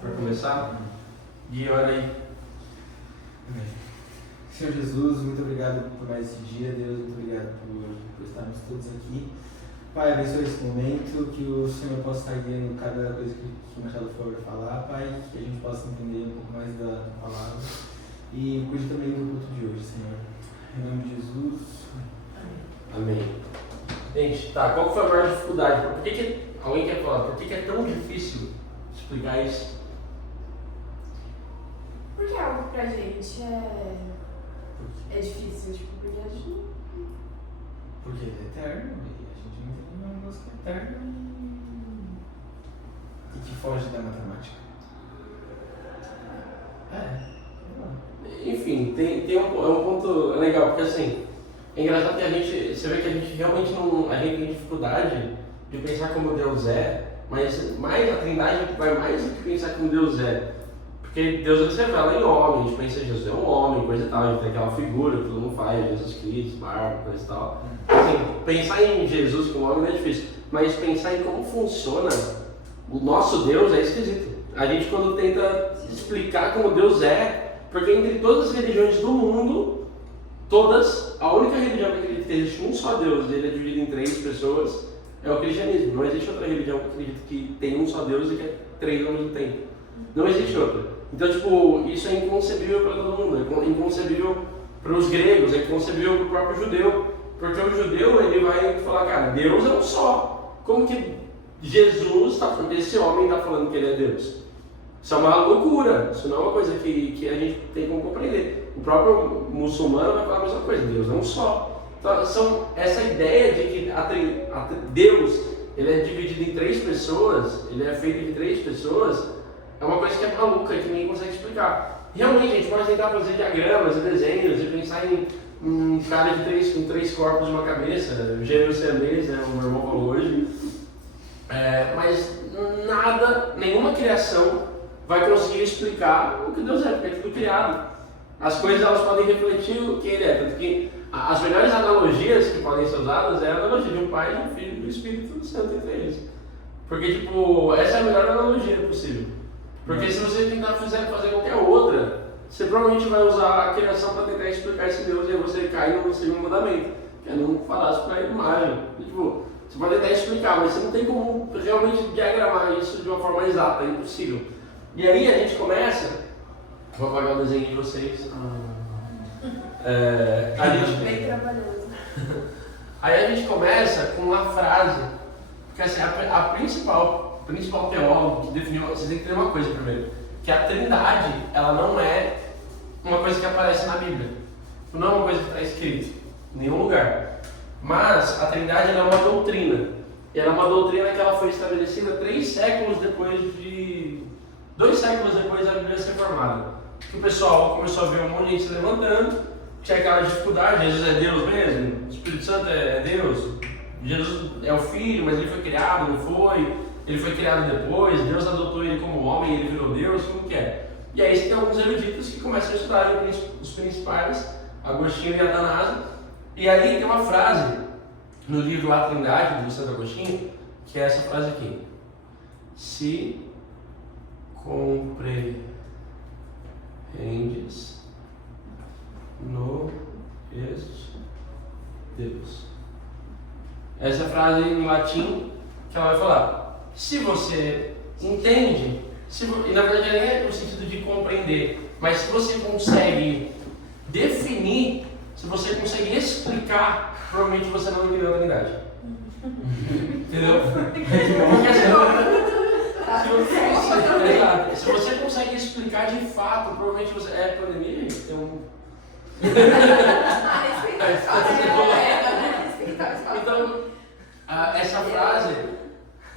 para começar. Gui, olha aí. Amém. Senhor Jesus, muito obrigado por mais esse dia, Deus, muito obrigado por estarmos todos aqui. Pai, abençoe esse momento, que o Senhor possa estar guiando cada coisa que o Machado for falar, Pai, que a gente possa entender um pouco mais da palavra e cuide também do culto de hoje, Senhor. Em nome de Jesus. Amém. Gente, tá, qual foi a maior dificuldade? Alguém quer falar, por que é tão difícil explicar isso? Porque algo pra gente é difícil, tipo, porque a gente não... Porque ele é eterno e a gente não entende um negócio que é eterno e que foge da matemática. Enfim, tem um ponto legal, porque assim, é engraçado que você vê que a gente realmente não, a gente tem dificuldade de pensar como Deus é, mas mais a Trindade vai mais do que pensar como Deus é. Porque Deus se revela em homem, a gente pensa Jesus é um homem, coisa e tal, a gente tem aquela figura que todo mundo faz, Jesus Cristo, barba, coisa e tal. Assim, pensar em Jesus como homem não é difícil, mas pensar em como funciona o nosso Deus é esquisito. A gente quando tenta explicar como Deus é, porque entre todas as religiões do mundo, a única religião que acredita que existe um só Deus, ele é dividido em 3 pessoas, é o cristianismo. Não existe outra religião que acredita que tem um só Deus e que é 3 ao mesmo tempo. Não existe outra. Então, tipo, isso é inconcebível para todo mundo, é inconcebível para os gregos, é inconcebível para o próprio judeu. Porque o judeu, ele vai falar, cara, Deus é um só. Como que Jesus, esse homem está falando que ele é Deus? Isso é uma loucura, isso não é uma coisa que a gente tem como compreender. O próprio muçulmano vai falar a mesma coisa, Deus é um só. Então, essa ideia de que Deus ele é dividido em 3 pessoas, ele é feito de 3 pessoas, é uma coisa que é maluca, que ninguém consegue explicar. Realmente, a gente pode tentar fazer diagramas e desenhos e pensar em cara com 3 corpos e uma cabeça, gênero siamês, né, o meu irmão falou hoje. Mas nenhuma criação vai conseguir explicar o que Deus é, porque é tudo criado. As coisas elas podem refletir o que ele é, tanto que as melhores analogias que podem ser usadas é a analogia de um pai, de um filho e do Espírito Santo entre eles. Porque, tipo, essa é a melhor analogia possível. Porque se você tentar fazer qualquer outra, você provavelmente vai usar a criação para tentar explicar esse Deus e aí você cai no segundo mandamento, que é não falar para a imagem. Tipo, você pode tentar explicar, mas você não tem como realmente diagramar isso de uma forma exata, é impossível. E aí a gente começa, vou apagar o desenho de vocês. Bem trabalhoso. Aí a gente começa com uma frase, porque assim, a principal teólogo que definiu, você tem que ter uma coisa primeiro, que a Trindade, ela não é uma coisa que aparece na Bíblia, não é uma coisa que está escrita em nenhum lugar, mas a Trindade ela é uma doutrina, e ela é uma doutrina que ela foi estabelecida 2 séculos depois da Bíblia ser formada, que o pessoal começou a ver um monte de gente se levantando, tinha aquela dificuldade, Jesus é Deus mesmo, o Espírito Santo é Deus, Jesus é o Filho, mas ele foi criado, não foi? Ele foi criado depois, Deus adotou ele como homem, ele virou Deus, como que é? E aí tem alguns eruditos que começam a estudar os principais, Agostinho e Atanásio, e aí tem uma frase no livro A Trindade, do Santo Agostinho, que é essa frase aqui: se compreendes no Deus. Essa frase em latim que ela vai falar. Se você entende, e na verdade nem é no sentido de compreender, mas se você consegue definir, se você consegue explicar, provavelmente você não entendeu a Trindade. Entendeu? Porque se você consegue explicar de fato, provavelmente você. É pandemia, gente? Tem um. Então, essa frase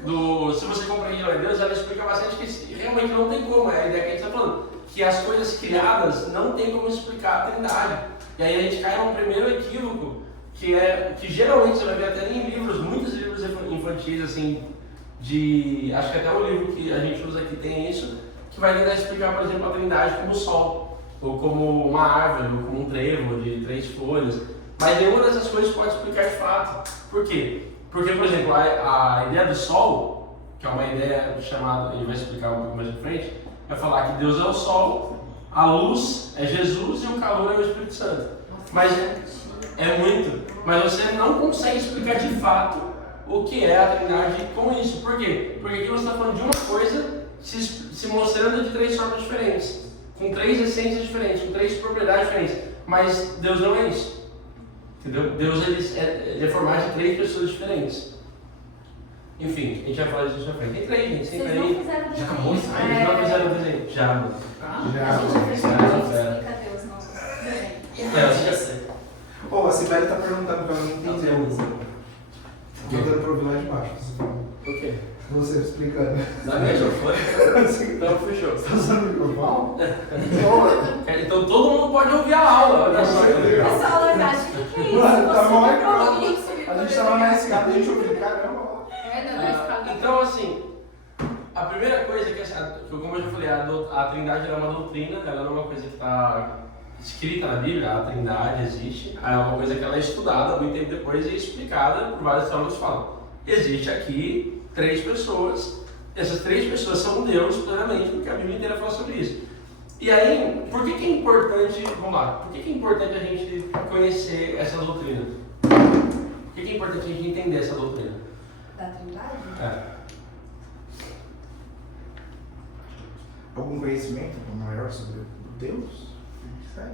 se você compreende a Deus, ela explica bastante que realmente não tem como, é a ideia que a gente está falando, que as coisas criadas não tem como explicar a Trindade. E aí a gente cai num primeiro equívoco, que geralmente você vai ver até em muitos livros infantis, assim, acho que até o livro que a gente usa aqui tem isso, que vai tentar explicar, por exemplo, a Trindade como o Sol, ou como uma árvore, ou como um trevo de 3 folhas, mas nenhuma dessas coisas pode explicar de fato. Por quê? Porque, por exemplo, a ideia do Sol, que é uma ideia chamada, ele vai explicar um pouco mais de frente, vai falar que Deus é o Sol, a luz é Jesus e o calor é o Espírito Santo. Mas é muito. Mas você não consegue explicar de fato o que é a Trindade com isso. Por quê? Porque aqui você está falando de uma coisa se mostrando de 3 formas diferentes, com 3 essências diferentes, com 3 propriedades diferentes. Mas Deus não é isso. Entendeu? Deus ele é formado de 3 pessoas diferentes. Enfim, a gente vai falar disso na frente. Tem 3, gente. Senta Vocês não aí. fizeram Já desenho. acabou isso? Eles não fizeram o desenho. Já, mano. Já, A gente já fez já, uma já. explica Deus no desenho. Eu já sei. Ô, a Sibeli tá perguntando pra mim, entendeu? Tô dando pra ouvir lá de baixo. O quê? Você explicando. Da mesma foi? Então fechou. Você tá usando o microfone? Então todo mundo pode ouvir a aula. Olha só. Pessoal, eu acho que é isso. Mano, tá Você bom, vai é pra bom. ouvir isso, A gente tava na escada e a gente ouviu, caramba. Então, assim, a primeira coisa que, como eu já falei, a Trindade é uma doutrina, ela não é uma coisa que está escrita na Bíblia, a Trindade existe, é uma coisa que ela é estudada muito tempo depois e explicada por vários teólogos que falam. Existe aqui 3 pessoas, essas 3 pessoas são Deus plenamente, porque a Bíblia inteira fala sobre isso. E aí, por que é importante, vamos lá, por que é importante a gente conhecer essa doutrina? Por que é importante a gente entender essa doutrina? Da Trindade? É. Algum conhecimento maior sobre Deus? Sério?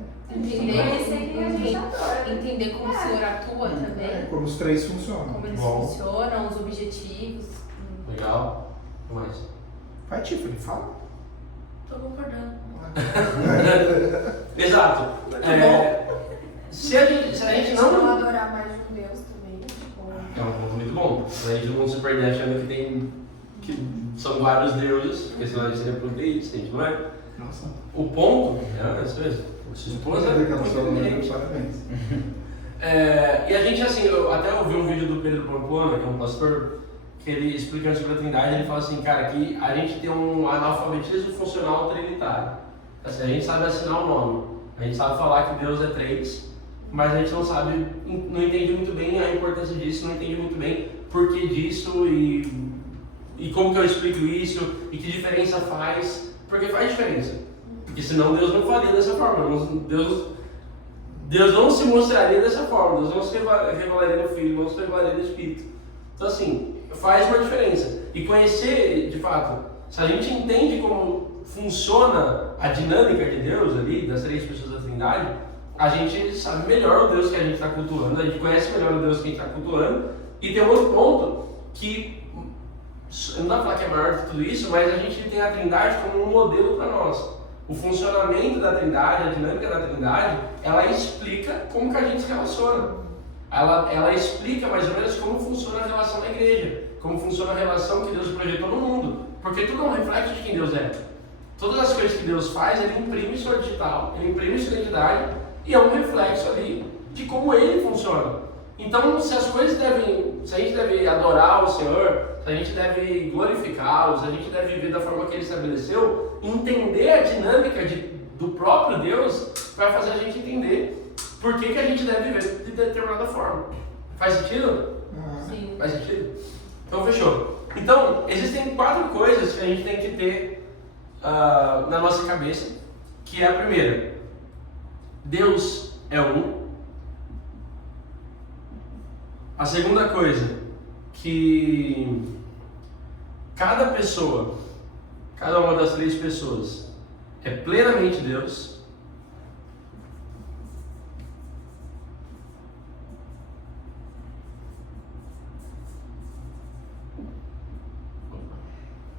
Entender como o Senhor atua também, Como os 3 funcionam. como eles Bom. funcionam, os objetivos. Legal. O que mais? Vai, Tiffany, fala. Tô concordando. Exato. Se a gente Não não. adorar mais um Deus também. Tipo, É um ponto muito bom. Pra gente não se perder achando que são vários deuses, porque senão a gente seria politeísta, a gente não é. Nossa. O ponto, isso mesmo, sua esposa é Aquela sua muito inteligente. parabéns. E a gente, assim, eu até ouvi um vídeo do Pedro Pamplona, que é um pastor, que ele explicando sobre a Trindade, ele fala assim, cara, que a gente tem um analfabetismo funcional trinitário. Assim, a gente sabe assinar o nome, a gente sabe falar que Deus é 3, mas a gente não sabe, não entende muito bem a importância disso, não entende muito bem por que disso e como que eu explico isso e que diferença faz, porque faz diferença. Porque senão Deus não faria dessa forma, Deus não se mostraria dessa forma, Deus não se revelaria no Filho, não se revelaria no Espírito. Então assim, faz uma diferença. E conhecer, de fato, se a gente entende como funciona a dinâmica de Deus ali, das 3 pessoas da Trindade, a gente sabe melhor o Deus que a gente está cultuando, a gente conhece melhor o Deus que a gente está cultuando. E tem um outro ponto que, não dá pra falar que é maior de tudo isso, mas a gente tem a Trindade como um modelo para nós. O funcionamento da Trindade, a dinâmica da Trindade, ela explica como que a gente se relaciona. Ela explica mais ou menos como funciona a relação na igreja, como funciona a relação que Deus projetou no mundo. Porque tudo é um reflexo de quem Deus é. Todas as coisas que Deus faz, Ele imprime sua digital, Ele imprime sua identidade e é um reflexo ali de como Ele funciona. Então, se a gente deve adorar o Senhor, se a gente deve glorificá-lo, se a gente deve viver da forma que Ele estabeleceu, entender a dinâmica do próprio Deus vai fazer a gente entender por que a gente deve viver de determinada forma. Faz sentido? Sim. Faz sentido? Então, fechou. Então, existem 4 coisas que a gente tem que ter na nossa cabeça, que é a primeira: Deus é um. A segunda coisa, que cada pessoa, cada uma das 3 pessoas é plenamente Deus.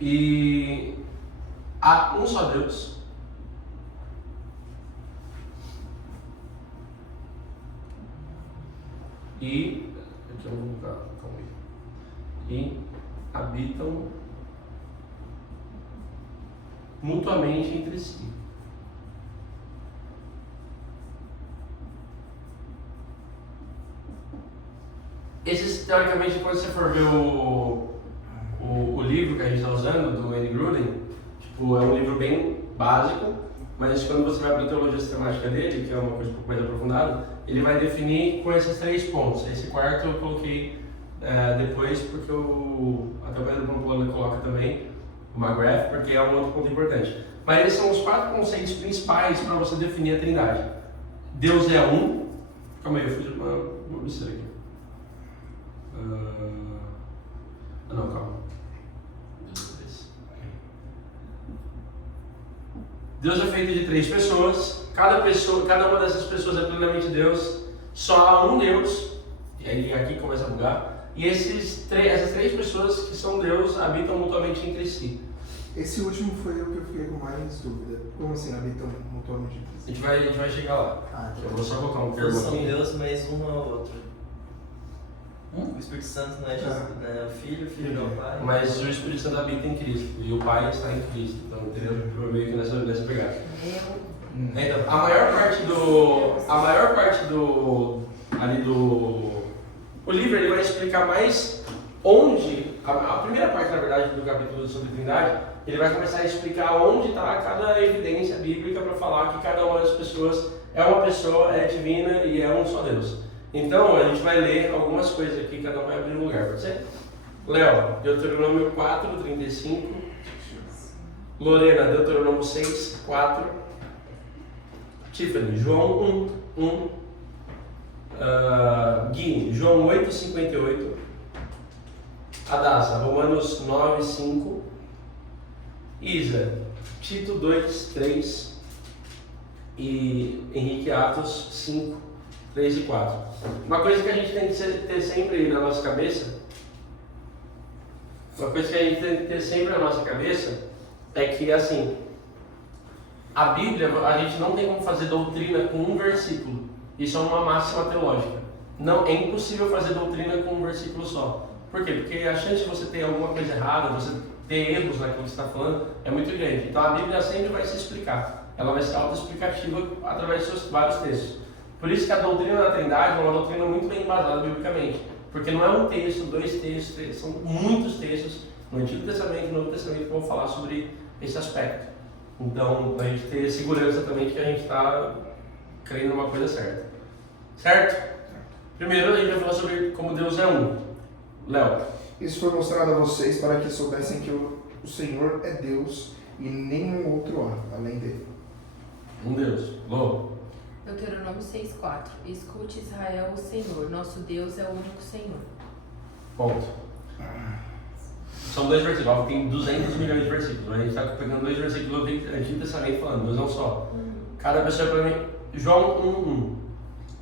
E há um só Deus. E aqui eu vou colocar, calma aí. E habitam mutuamente entre si. Esses, teoricamente, quando você for ver o livro que a gente está usando, do Wayne Grudem, tipo, é um livro bem básico, mas quando você vai para a teologia sistemática dele, que é uma coisa um pouco mais aprofundada, ele vai definir com esses 3 pontos. Esse quarto eu coloquei depois, porque até o Pedro Pamplona coloca também, o McGrath, porque é um outro ponto importante. Mas esses são os 4 conceitos principais para você definir a Trindade. Deus é um. Calma aí, eu fiz uma besteira aqui. Não, calma. Deus é feito de 3 pessoas. Cada uma dessas pessoas é plenamente Deus. Só há um Deus. E aí aqui começa a bugar. E essas 3 pessoas que são Deus habitam mutuamente entre si. Esse último foi o que eu fiquei com mais dúvida. Como assim habitam mutuamente entre si? A gente vai chegar lá. Eu vou só colocar um termo São aqui. Deus, mas um ao outro. O Espírito Santo não é Jesus, né? O Filho não é o Pai. Mas o Espírito Santo habita em Cristo e o Pai está em Cristo. Então, entendeu? Eu meio que nessa pegada. Então, a maior parte o livro ele vai explicar mais onde, a primeira parte, na verdade, do capítulo sobre Trindade, ele vai começar a explicar onde está cada evidência bíblica para falar que cada uma das pessoas é uma pessoa, é divina e é um só Deus. Então, a gente vai ler algumas coisas aqui, cada um vai abrir um lugar, pode ser? Léo, Deuteronômio 4, 35. Lorena, Deuteronômio 6, 4. Tiffany, João 1, 1. Gui, João 8, 58. Adassa, Romanos 9, 5. Isa, Tito 2, 3. E Henrique, Atos 5, 3 e 4. Uma coisa que a gente tem que ter sempre aí na nossa cabeça, é que, assim, a Bíblia, a gente não tem como fazer doutrina com um versículo. Isso é uma máxima teológica. Não, é impossível fazer doutrina com um versículo só. Por quê? Porque a chance de você ter alguma coisa errada, você ter erros naquilo que você está falando, é muito grande. Então a Bíblia sempre vai se explicar. Ela vai ser autoexplicativa através de seus vários textos. Por isso que a doutrina da Trindade é uma doutrina muito bem embasada biblicamente. Porque não é um texto, 2 textos, são muitos textos no Antigo Testamento e no Novo Testamento que vão falar sobre esse aspecto. Então, a gente ter segurança também de que a gente está crendo numa coisa certa. Certo? Primeiro, a gente vai falar sobre como Deus é um. Léo. Isso foi mostrado a vocês para que soubessem que o Senhor é Deus e nenhum outro há, além dele. Um Deus. Lô. Deuteronômio 6,4. Escute, Israel, o Senhor, nosso Deus é o único Senhor. Ponto. São 2 versículos, tem 200 milhões de versículos, mas a gente está pegando 2 versículos do Antigo Testamento falando, Deus não só. Cada pessoa é para mim. João 1:1.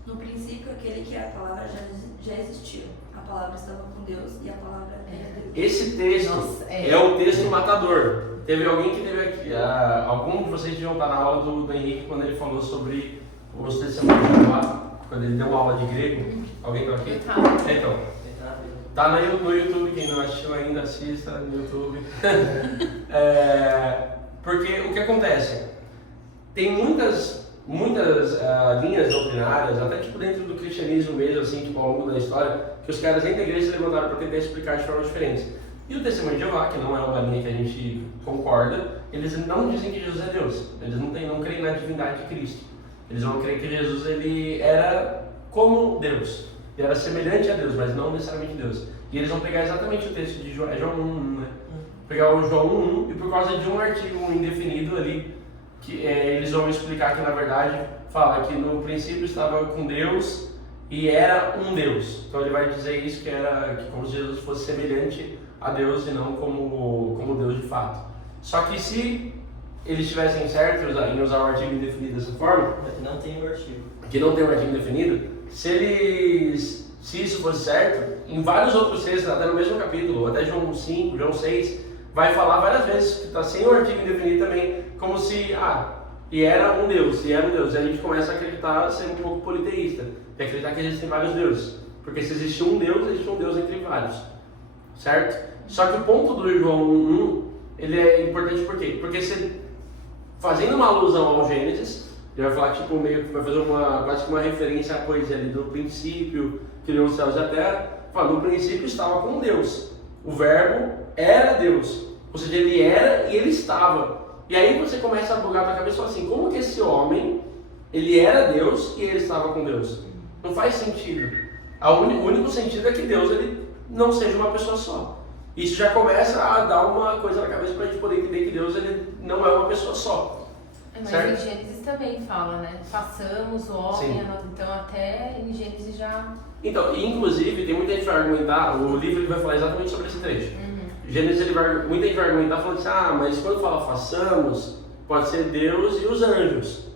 No princípio, aquele que é a palavra já existiu. A palavra estava com Deus e a palavra era Deus. Esse texto é o texto matador. Teve alguém que teve aqui, algum de vocês deviam estar na aula do Henrique quando ele falou sobre os testemunhos de Jeová, quando ele deu uma aula de grego. Alguém está aqui? Então, tá no YouTube, quem não assistiu ainda, assista no YouTube. Porque o que acontece? Tem muitas linhas doutrinárias, até tipo dentro do cristianismo mesmo, assim, tipo ao longo da história, que os caras dentro da igreja se levantaram para tentar explicar de formas diferentes. E o testemunho de Jeová, que não é uma linha que a gente concorda, eles não dizem que Jesus é Deus. Eles não creem na divindade de Cristo. Eles vão crer que Jesus ele era como Deus. Ele era semelhante a Deus, mas não necessariamente Deus. E eles vão pegar exatamente o texto de João 1, né? Pegar o João 1 e por causa de um artigo indefinido ali, que eles vão explicar que na verdade fala que no princípio estava com Deus e era um Deus. Então ele vai dizer isso, que como se Jesus fosse semelhante a Deus e não como Deus de fato. Só que se eles estivessem certos em usar o artigo indefinido dessa forma, que não tem um artigo indefinido, se isso fosse certo, em vários outros textos, até no mesmo capítulo, até João 5, João 6, vai falar várias vezes que está sem o artigo indefinido também, como se, e era um Deus, e era um Deus. E a gente começa a acreditar, ser um pouco politeísta, e acreditar que existem vários deuses. Porque se existe um Deus, existe um Deus entre vários. Certo? Só que o ponto do João 1, ele é importante por quê? Porque fazendo uma alusão ao Gênesis, ele vai falar tipo meio que vai fazer quase que uma referência à poesia ali do princípio, criou os céus e a terra. Fala, no princípio estava com Deus. O verbo era Deus. Ou seja, ele era e ele estava. E aí você começa a bugar a tua cabeça e fala assim, como que esse homem, ele era Deus e ele estava com Deus? Não faz sentido. O único sentido é que Deus ele não seja uma pessoa só. Isso já começa a dar uma coisa na cabeça pra gente poder entender que Deus ele não é uma pessoa só. Mas certo? em Gênesis também fala, né? Façamos o homem, Sim. então até em Gênesis já... Então, e, inclusive, tem muita gente que vai argumentar, o livro ele vai falar exatamente sobre esse trecho. Gênesis, muita gente vai argumentar falando assim, mas quando fala façamos, pode ser Deus e os anjos.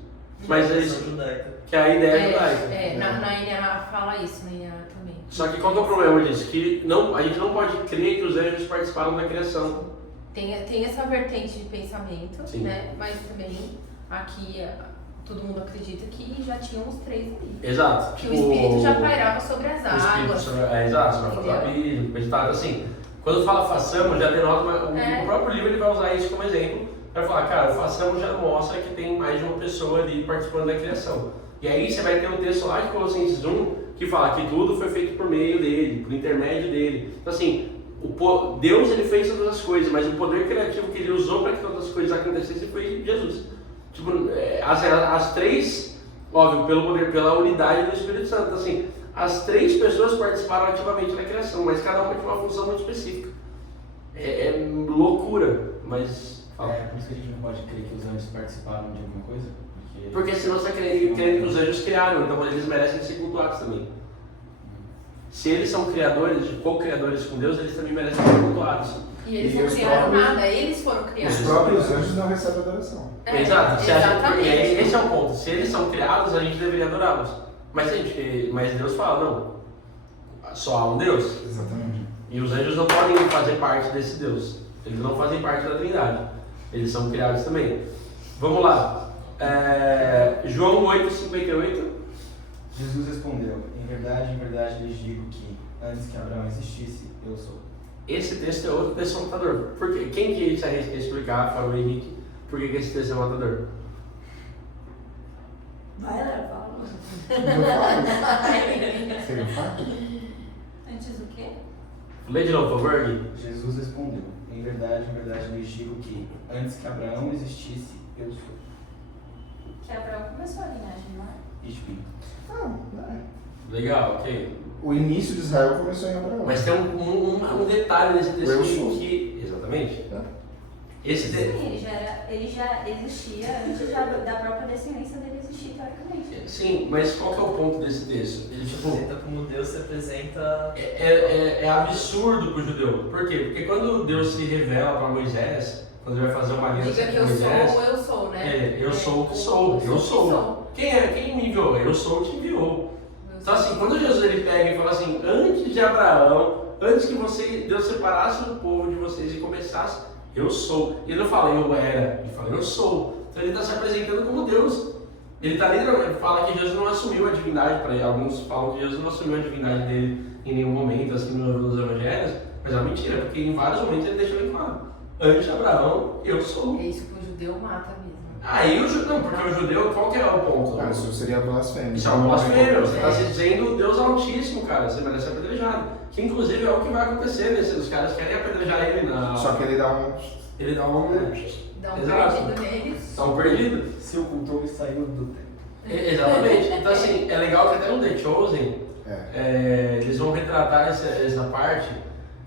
Mas é isso, judaica. que é a ideia judaica. Na NA fala isso, na NA também. Só que qual que é o problema disso? Que a gente não pode crer que os anjos participaram da criação. Tem essa vertente de pensamento, Sim. né? Mas também aqui todo mundo acredita que já tinham os 3 ali. Exato. Que o Espírito já pairava sobre as O Espírito águas. exato, sobre a fazer a Bíblia, meditado, assim. Quando fala façamos, já denota, o próprio livro ele vai usar isso como exemplo, para falar, cara, o façamos já mostra que tem mais de uma pessoa ali participando da criação. E aí você vai ter um texto lá de Colossenses 1, que fala que tudo foi feito por meio dele, por intermédio dele. Então assim, Deus ele fez todas as coisas, mas o poder criativo que ele usou para que todas as coisas acontecessem foi Jesus. Tipo, as 3, óbvio, pelo poder, pela unidade do Espírito Santo. Então, assim, as 3 pessoas participaram ativamente da criação, mas cada uma tinha uma função muito específica. É loucura, mas... Fala. Por isso que a gente não pode crer que os anjos participaram de alguma coisa? Porque senão você está querendo que os anjos criaram, então eles merecem ser cultuados também. Se eles são criadores, co-criadores com Deus, eles também merecem ser cultuados. E eles E não os criaram próprios- nada, eles foram criados. Os próprios anjos não recebem adoração. Exato. Exatamente. Esse é o ponto. Se eles são criados, a gente deveria adorá-los. Mas Deus fala, não. Só há um Deus. Exatamente. E os anjos não podem fazer parte desse Deus. Eles não fazem parte da Trindade. Eles são criados também. Vamos lá. João 8,58. Jesus respondeu, em verdade lhes digo que antes que Abraão existisse, eu sou. Esse texto é outro texto matador. Por quê? Quem que isso aí quer explicar, fora o Henrique, por que esse texto é matador? Vai, Léo, fala. Seria um fato? Antes o quê? Lê de novo, por favor, Gui. Jesus respondeu, em verdade lhes digo que antes que Abraão existisse, eu sou. Que Abraão começou a linhagem, não é? Ishbi. Legal, ok. O início de Israel começou em Abraão. Mas tem um detalhe nesse texto Eu sou. que... Exatamente. Esse Sim, ele já existia antes da própria descendência dele existir, teoricamente. Sim, mas qual que é o ponto desse texto? Ele, tipo, Apresenta como Deus se apresenta. é absurdo pro judeu. Por quê? Porque quando Deus se revela para Moisés, quando ele vai fazer uma aliança Diga que com eu Moisés, sou, eu sou, né? eu sou o que sou, eu sou. Quem me enviou? Eu sou o que enviou. Então assim, quando Jesus ele pega e fala assim, antes de Abraão, antes que Deus separasse o povo de vocês e começasse, eu sou. Ele não fala eu era, ele fala eu sou. Então ele está se apresentando como Deus. Ele está literalmente, fala que Jesus não assumiu a divindade para ele. Alguns falam que Jesus não assumiu a divindade dele em nenhum momento, assim, nos evangelhos, mas é uma mentira, porque em vários momentos ele deixou bem claro. Antes de Abraão, eu sou. É isso que o judeu mata mesmo. Aí não, porque o judeu, qual que é o ponto? Isso seria blasfêmia. Isso é uma blasfêmia, você está se dizendo Deus Altíssimo, cara, você merece ser apedrejado. Que inclusive é o que vai acontecer, né? Os caras querem apedrejar ele na... Só que ele dá um... Ele dá um... Dá um Exato. perdido neles. Dá um perdido. Se ocultou e saiu do tempo. Exatamente. Então assim, é legal que até no The Chosen, eles vão retratar essa parte,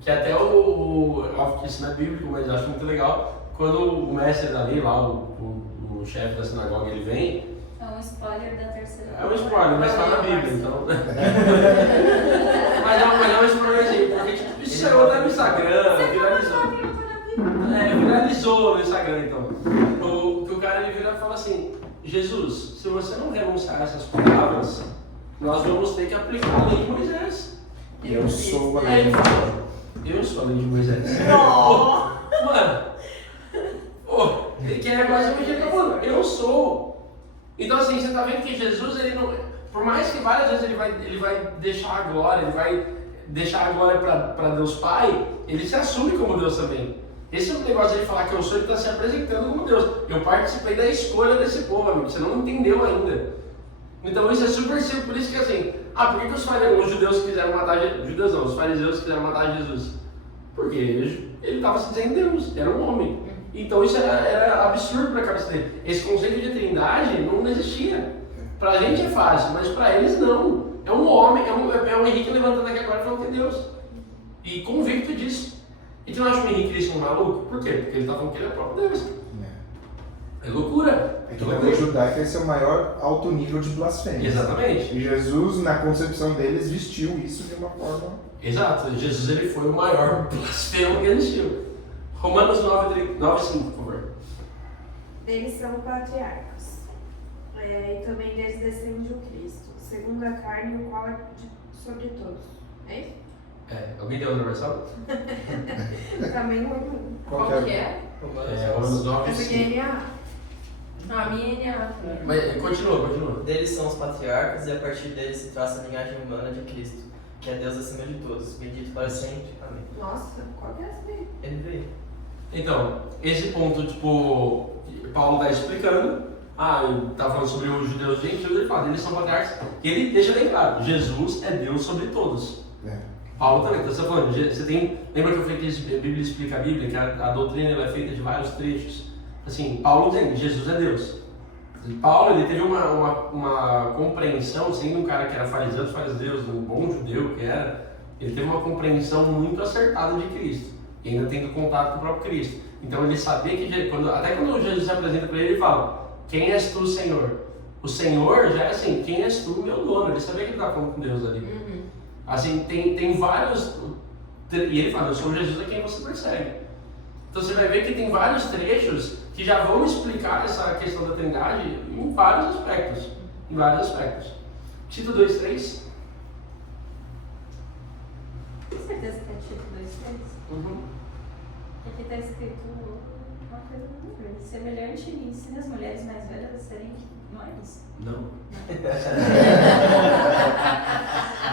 que até isso não é bíblico, mas eu acho muito legal, quando o mestre da lei, lá, o chefe da sinagoga, ele vem... É um spoiler da terceira. É um spoiler, mas tá na Bíblia, então... mas é um spoilerzinho, porque tipo, isso saiu até no Instagram, viralizou no Instagram, então. Que o cara ele vira e fala assim, Jesus, se você não renunciar a essas palavras, nós vamos ter que aplicar a lei de Moisés. Eu sou a Aí ele lei. fala, eu sou a lei de Moisés. Mano, que negócio de que mano, eu sou. Então assim, você tá vendo que Jesus, ele não, por mais que várias vezes ele vai deixar a glória, ele vai deixar a glória para Deus Pai, ele se assume como Deus também. Esse é o negócio de falar que eu sou, ele está se apresentando como Deus. Eu participei da escolha desse povo, amigo, você não entendeu ainda. Então isso é super simples, por isso que assim, por que os judeus quiseram matar Jesus? Os fariseus quiseram matar Jesus? Porque ele estava se dizendo Deus, era um homem. Então isso era absurdo para a cabeça dele. Esse conceito de trindade não existia. Para a gente é fácil, mas para eles não. É um homem, é um Henrique levantando aqui agora falando que é Deus. E convicto disso. A gente não acha o Henrique Cristo um maluco? Por quê? Porque ele tá falando que ele é o próprio Deus. É loucura. É que na lei judaica esse é o maior alto nível de blasfêmia. Exatamente. E Jesus, na concepção deles, vestiu isso de uma forma... Exato. Jesus ele foi o maior blasfemo que existiu. Romanos 9:5, por favor. Eles são patriarcas. E também deles descende o Cristo, segundo a carne, o qual é sobre todos. É isso? Alguém deu outra versão? Também muito. Qual que é? Romanos 9:5. Essa aqui é NA. A minha é NA. Mas continua. Deles são os patriarcas e a partir deles se traça a linhagem humana de Cristo, que é Deus acima de todos, bendito para sempre. Amém. Nossa, qual que é essa daí? NVI. Então, esse ponto, tipo, Paulo está explicando. Ele tá falando sobre os judeus e gentios, ele fala, eles são patriarcas. E ele deixa bem claro, Jesus é Deus sobre todos. Paulo também, então você está falando, você tem, lembra que eu falei que a Bíblia explica a Bíblia, que a doutrina ela é feita de vários trechos. Assim, Paulo dizendo, Jesus é Deus. E Paulo, ele teve uma compreensão, sendo um cara que era fariseu dos fariseus, um bom judeu que era, ele teve uma compreensão muito acertada de Cristo. E ainda tendo contato com o próprio Cristo. Então ele sabia que, até quando Jesus se apresenta para ele, ele fala, quem és tu, Senhor? O Senhor já é assim, quem és tu, meu dono? Ele sabia que ele estava falando com Deus ali. Assim, tem vários... E ele fala, eu sou Jesus a quem você persegue. Então você vai ver que tem vários trechos que já vão explicar essa questão da Trindade em vários aspectos. Tito 2:3. Tem certeza que é Tito 2:3? Aqui está escrito uma coisa muito grande. Semelhante e ensina as mulheres mais velhas a serem mães. Não.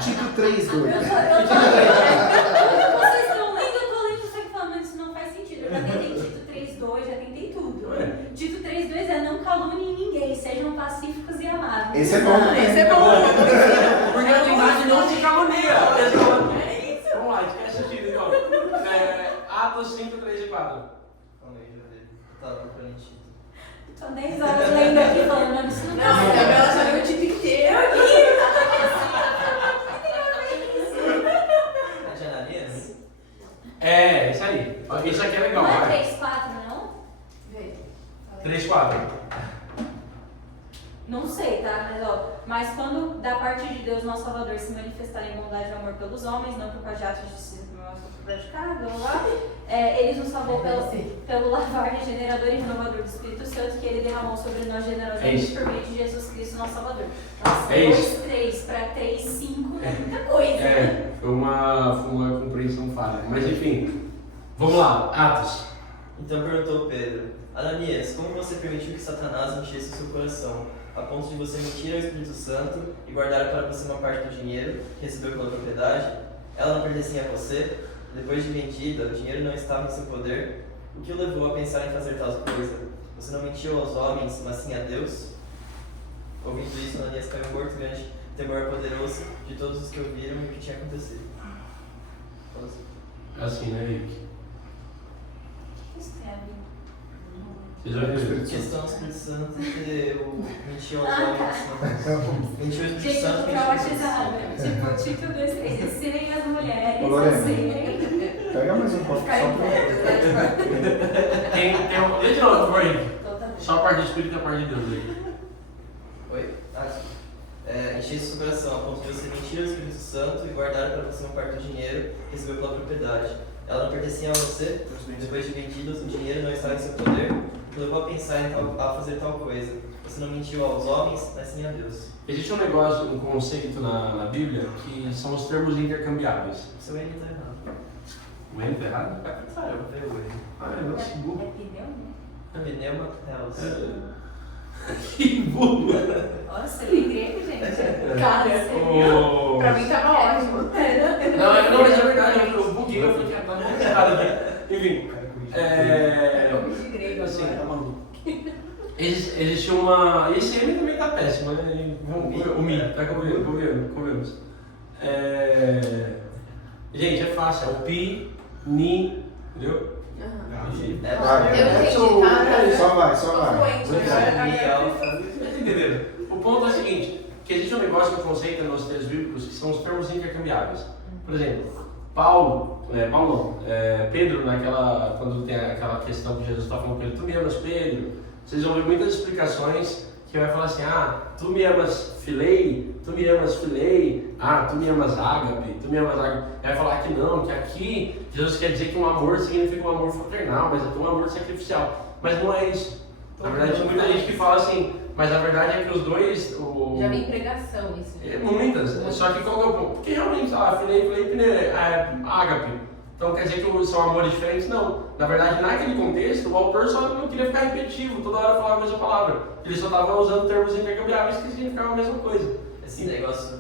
Tito 3:2. Vocês estão lendo, eu estou lendo, você que falando, mas isso não faz sentido. Eu já tentei Tito 3:2, já tentei tudo. Tito 3:2 é não caluniem ninguém, sejam pacíficos e amáveis. Esse é bom. Esse é bom. Porque a Trindade não se calunia. É isso. Vamos lá, esquece o Tito então. Atos 5, 3 e 4. Calma aí, já vi. Eu tava procurando Tito. Tô 10 horas lendo aqui falando, não, isso não Não, tá certo. ela já leu o título inteiro aqui. É de Ananias? Isso aí. Isso aqui é legal. Não é Vai. 3:4, não? Vê. 3, 4. Não sei, tá? Mas quando da parte de Deus, nosso Salvador, se manifestar em bondade e amor pelos homens, não por causa de atos de justiça que nós somos praticados, blá blá blá, ele nos salvou pelo lavar regenerador e renovador do Espírito Santo que ele derramou sobre nós generosamente por meio de Jesus Cristo, nosso Salvador. Nossa, 2:3 para 3:5 é muita coisa, né? Foi uma compreensão falha. Mas enfim, vamos lá, Atos. Então perguntou Pedro, Ananias, como você permitiu que Satanás enchesse o seu coração, a ponto de você mentir ao Espírito Santo e guardar para você uma parte do dinheiro que recebeu pela propriedade? Ela não pertencia a você? Depois de vendida, o dinheiro não estava em seu poder? O que o levou a pensar em fazer tal coisa? Você não mentiu aos homens, mas sim a Deus? Ouvindo isso, Ananias caiu morto grande, temor poderoso de todos os que ouviram o que tinha acontecido. É assim, né, Rick? Isso tem a ver. Vocês já viram? Questão do Espírito Santo, que eu menti aos homens. Mentiu ao Espírito Gente, eu Santo, tô mentiu ao Espírito traumatizada. Santo. Tipo, Tito 2:3, ensinem as mulheres Ô, Lorena. a serem. Pega mais um copo só Caiu pra... Tem lê de novo, por favor, Rick. Totalmente. Só a parte do Espírito e a parte de Deus aí. Oi? Enchesse o seu coração, a ponto de você mentir ao Espírito Santo e guardar para você uma parte do dinheiro que recebeu pela propriedade. Ela não pertencia a você, depois de vendidos, o dinheiro não estava em seu poder, o que levou a pensar a fazer tal coisa. Você não mentiu aos homens, mas sim a Deus. Existe um negócio, um conceito na Bíblia que são os termos intercambiáveis. Seu N está errado. O N tá errado? Eu vi o N. Nossa, burro. É pneu, né? Pneuma Health. Que burro. Olha, você lê grego, gente. Cara, você Oh. Pra mim tava ótimo. Não, mas é verdade, eu buguei, eu falei que tá muito errado aqui. Enfim, De grego assim, agora. tá maluco. Existe uma. Esse M também tá péssimo, né? O Mi, tá convenhamos. Gente, é fácil, é o Pi, Ni, entendeu? Eu Vai, entendi, tá? Só vai. Fluente, agora. Vocês entenderam? O ponto é o seguinte, que existe um negócio, um conceito nos textos bíblicos que são os termos intercambiáveis. Por exemplo, Pedro, quando tem aquela questão que Jesus está falando com ele, tu me amas, Pedro, vocês vão ver muitas explicações que vai falar assim, tu me amas filei, tu me amas filei, tu me amas ágape, tu me amas ágape. Vai falar que não, que aqui Jesus quer dizer que um amor significa um amor fraternal, mas é um amor sacrificial. Mas não é isso. Na verdade, tem muita gente que fala assim, mas a verdade é que os dois... Já vi em pregação isso. Muitas, só que qual que é o ponto? Porque realmente, filei, ágape. Então quer dizer que são amores diferentes? Não. Na verdade, naquele contexto, o autor só não queria ficar repetitivo, toda hora falava a mesma palavra. Ele só estava usando termos intercambiáveis que significavam a mesma coisa. Esse negócio...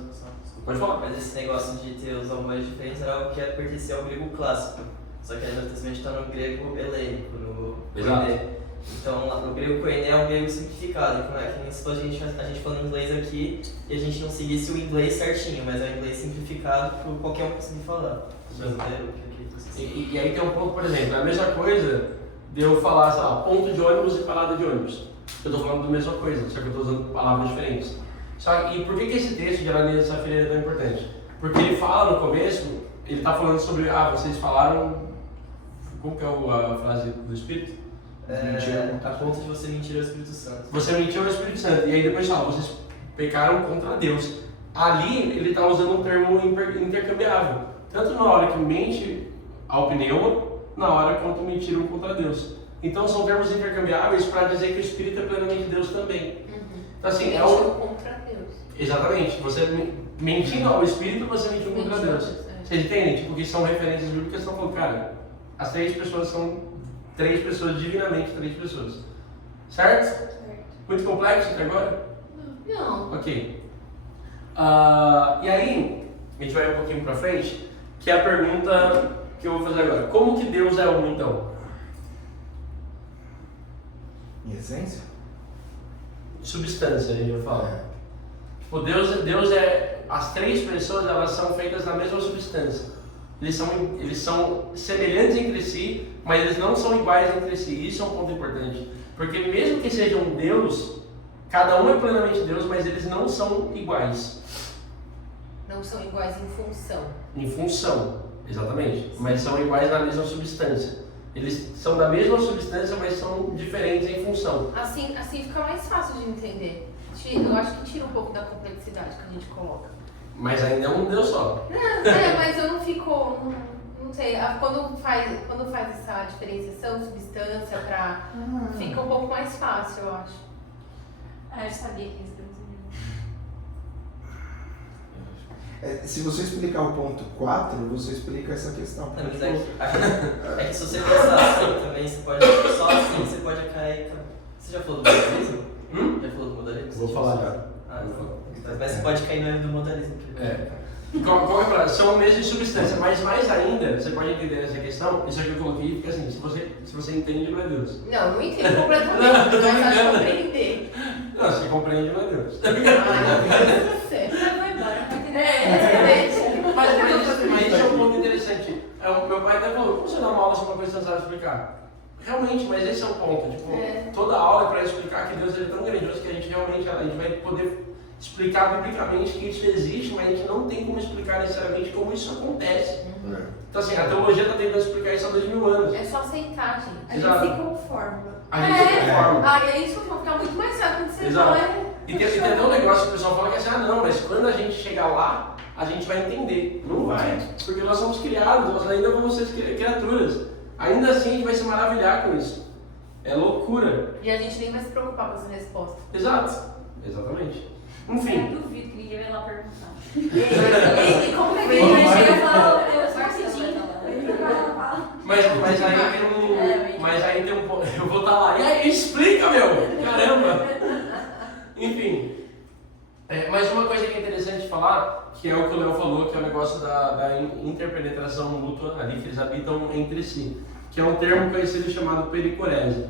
Pode falar. Mas esse negócio de ter os amores diferentes era algo que pertencia ao grego clássico. Só que aí no Testamento está no grego helênico, no koiné. Então, no grego koiné é um grego simplificado. Como é que nem se fosse a gente falando inglês aqui e a gente não seguisse o inglês certinho, mas é um inglês simplificado para qualquer um conseguir falar. E aí tem um ponto, por exemplo, é a mesma coisa de eu falar, sei lá, ponto de ônibus e parada de ônibus. Eu estou falando da mesma coisa, só que eu estou usando palavras diferentes. E por que esse texto de Ananias e Safira é tão importante? Porque ele fala no começo, ele está falando sobre, vocês falaram, como que é a frase do Espírito? A ponto de você mentir ao Espírito Santo. Você mentiu ao Espírito Santo, e aí depois fala, vocês pecaram contra Deus. Ali ele está usando um termo intercambiável, tanto na hora que mente ao pneuma, na hora quanto mentiram contra Deus. Então são termos intercambiáveis para dizer que o Espírito é plenamente Deus também. Então assim, contra Deus. Exatamente, você mentindo ao Espírito, você mentiu contra Deus. Vocês entendem? Porque são referências bíblicas que estão falando, cara, as 3 pessoas são 3 pessoas, divinamente 3 pessoas. Certo? Muito complexo até agora? Não. Ok. E aí, a gente vai um pouquinho pra frente, que é a pergunta que eu vou fazer agora. Como que Deus é um, então? Em essência? Substância, a gente vai falar. Tipo, Deus é... As 3 pessoas, elas são feitas da mesma substância. Eles são semelhantes entre si, mas eles não são iguais entre si. Isso é um ponto importante. Porque mesmo que sejam Deus, cada um é plenamente Deus, mas eles não são iguais. Não são iguais em função. Em função, exatamente. Mas são iguais na mesma substância. Eles são da mesma substância, mas são diferentes em função. Assim fica mais fácil de entender. Eu acho que tira um pouco da complexidade que a gente coloca. Mas ainda é um Deus só. Mas eu não fico... Não sei, quando faz essa diferenciação, substância, fica um pouco mais fácil, eu acho. Eu sabia que isso Se você explicar o ponto 4, você explica essa questão. Mas é que se você pensar assim também, você pode, só assim você pode cair. Você já falou do modalismo? Já falou do modalismo? Vou falar agora. Mas você pode cair no erro do modalismo. Qual é a frase? São o mesmo em substância, mas mais ainda, você pode entender essa questão, isso aqui eu coloquei, fica assim, se você entende, não é Deus. Não entendo completamente, mas acho que compreender. Não, se compreende, não é Deus. Você vai embora, Mas isso é um ponto interessante. Meu pai até falou, como você dá uma aula sobre uma coisa que você não sabe explicar? Realmente, mas esse é o ponto. Toda aula é para explicar que Deus é tão grandioso que a gente vai poder explicar biblicamente que isso existe, mas a gente não tem como explicar necessariamente como isso acontece. Então assim, a teologia está tentando explicar isso há 2000 anos. É só aceitar, gente. A gente se conforma. A gente se conforma. É isso que vai ficar muito mais fácil quando você Exato. vai. E tem até um negócio que o pessoal fala que é assim, não, mas quando a gente chegar lá, a gente vai entender. Não vai, porque nós somos criados, nós ainda vamos ser criaturas. Ainda assim a gente vai se maravilhar com isso. É loucura. E a gente nem vai se preocupar com essa resposta. Exato. Exatamente. Enfim. Eu duvido que ninguém vai lá perguntar. E como é que ele vai chegar e falar, eu sou rapidinho. Mas aí tem um ponto. Eu vou estar lá. E aí, explica, meu! Caramba! Enfim. Mas uma coisa que é interessante falar, que é o que o Léo falou, que é o negócio da interpenetração mútua ali que eles habitam entre si. Que é um termo conhecido chamado pericorese.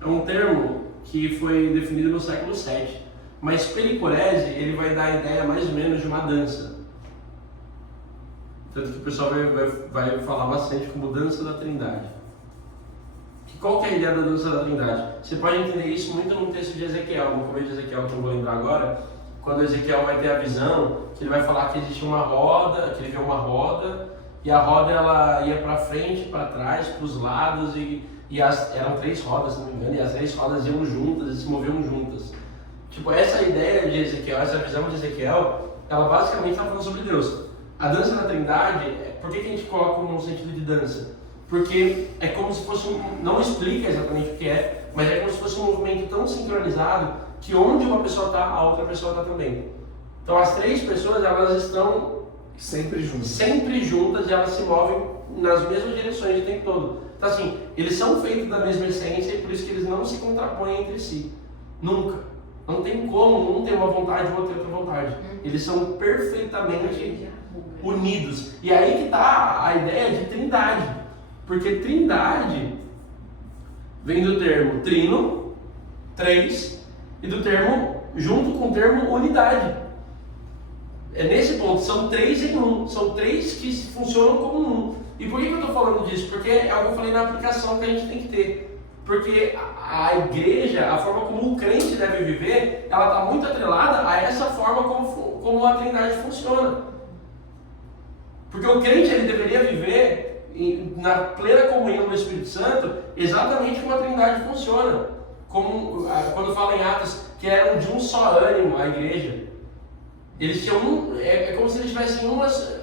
É um termo que foi definido no século VII. Mas pericorese, ele vai dar a ideia mais ou menos de uma dança. Tanto que o pessoal vai falar bastante como dança da Trindade. Qual que é a ideia da dança da Trindade? Você pode entender isso muito no texto de Ezequiel, no começo de Ezequiel, que eu não vou lembrar agora, quando Ezequiel vai ter a visão, que ele vai falar que existe uma roda, que ele vê uma roda, e a roda ela ia para frente, para trás, para os lados eram 3 rodas, se não me engano, e as 3 rodas iam juntas e se moviam juntas. Tipo, essa ideia de Ezequiel, essa visão de Ezequiel, ela basicamente está falando sobre Deus. A dança da Trindade, por que a gente coloca no sentido de dança? Porque é como se fosse não explica exatamente o que é, mas é como se fosse um movimento tão sincronizado que onde uma pessoa está, a outra pessoa está também. Então as 3 pessoas, elas estão sempre juntas e elas se movem nas mesmas direções o tempo todo. Então assim, eles são feitos da mesma essência e por isso que eles não se contrapõem entre si. Nunca. Não tem como um ter uma vontade e o outro ter outra vontade. Eles são perfeitamente unidos. E aí que está a ideia de trindade. Porque trindade vem do termo trino, 3, e do termo, junto com o termo unidade. É nesse ponto, são 3 em 1. São 3 que funcionam como um. E por que eu estou falando disso? Porque é algo que eu falei na aplicação que a gente tem que ter. Porque a igreja, a forma como o crente deve viver, ela está muito atrelada a essa forma como a Trindade funciona. Porque o crente ele deveria viver na plena comunhão do Espírito Santo exatamente como a Trindade funciona. Como quando fala em Atos que eram de um só ânimo a igreja. Eles tinham é como se eles tivessem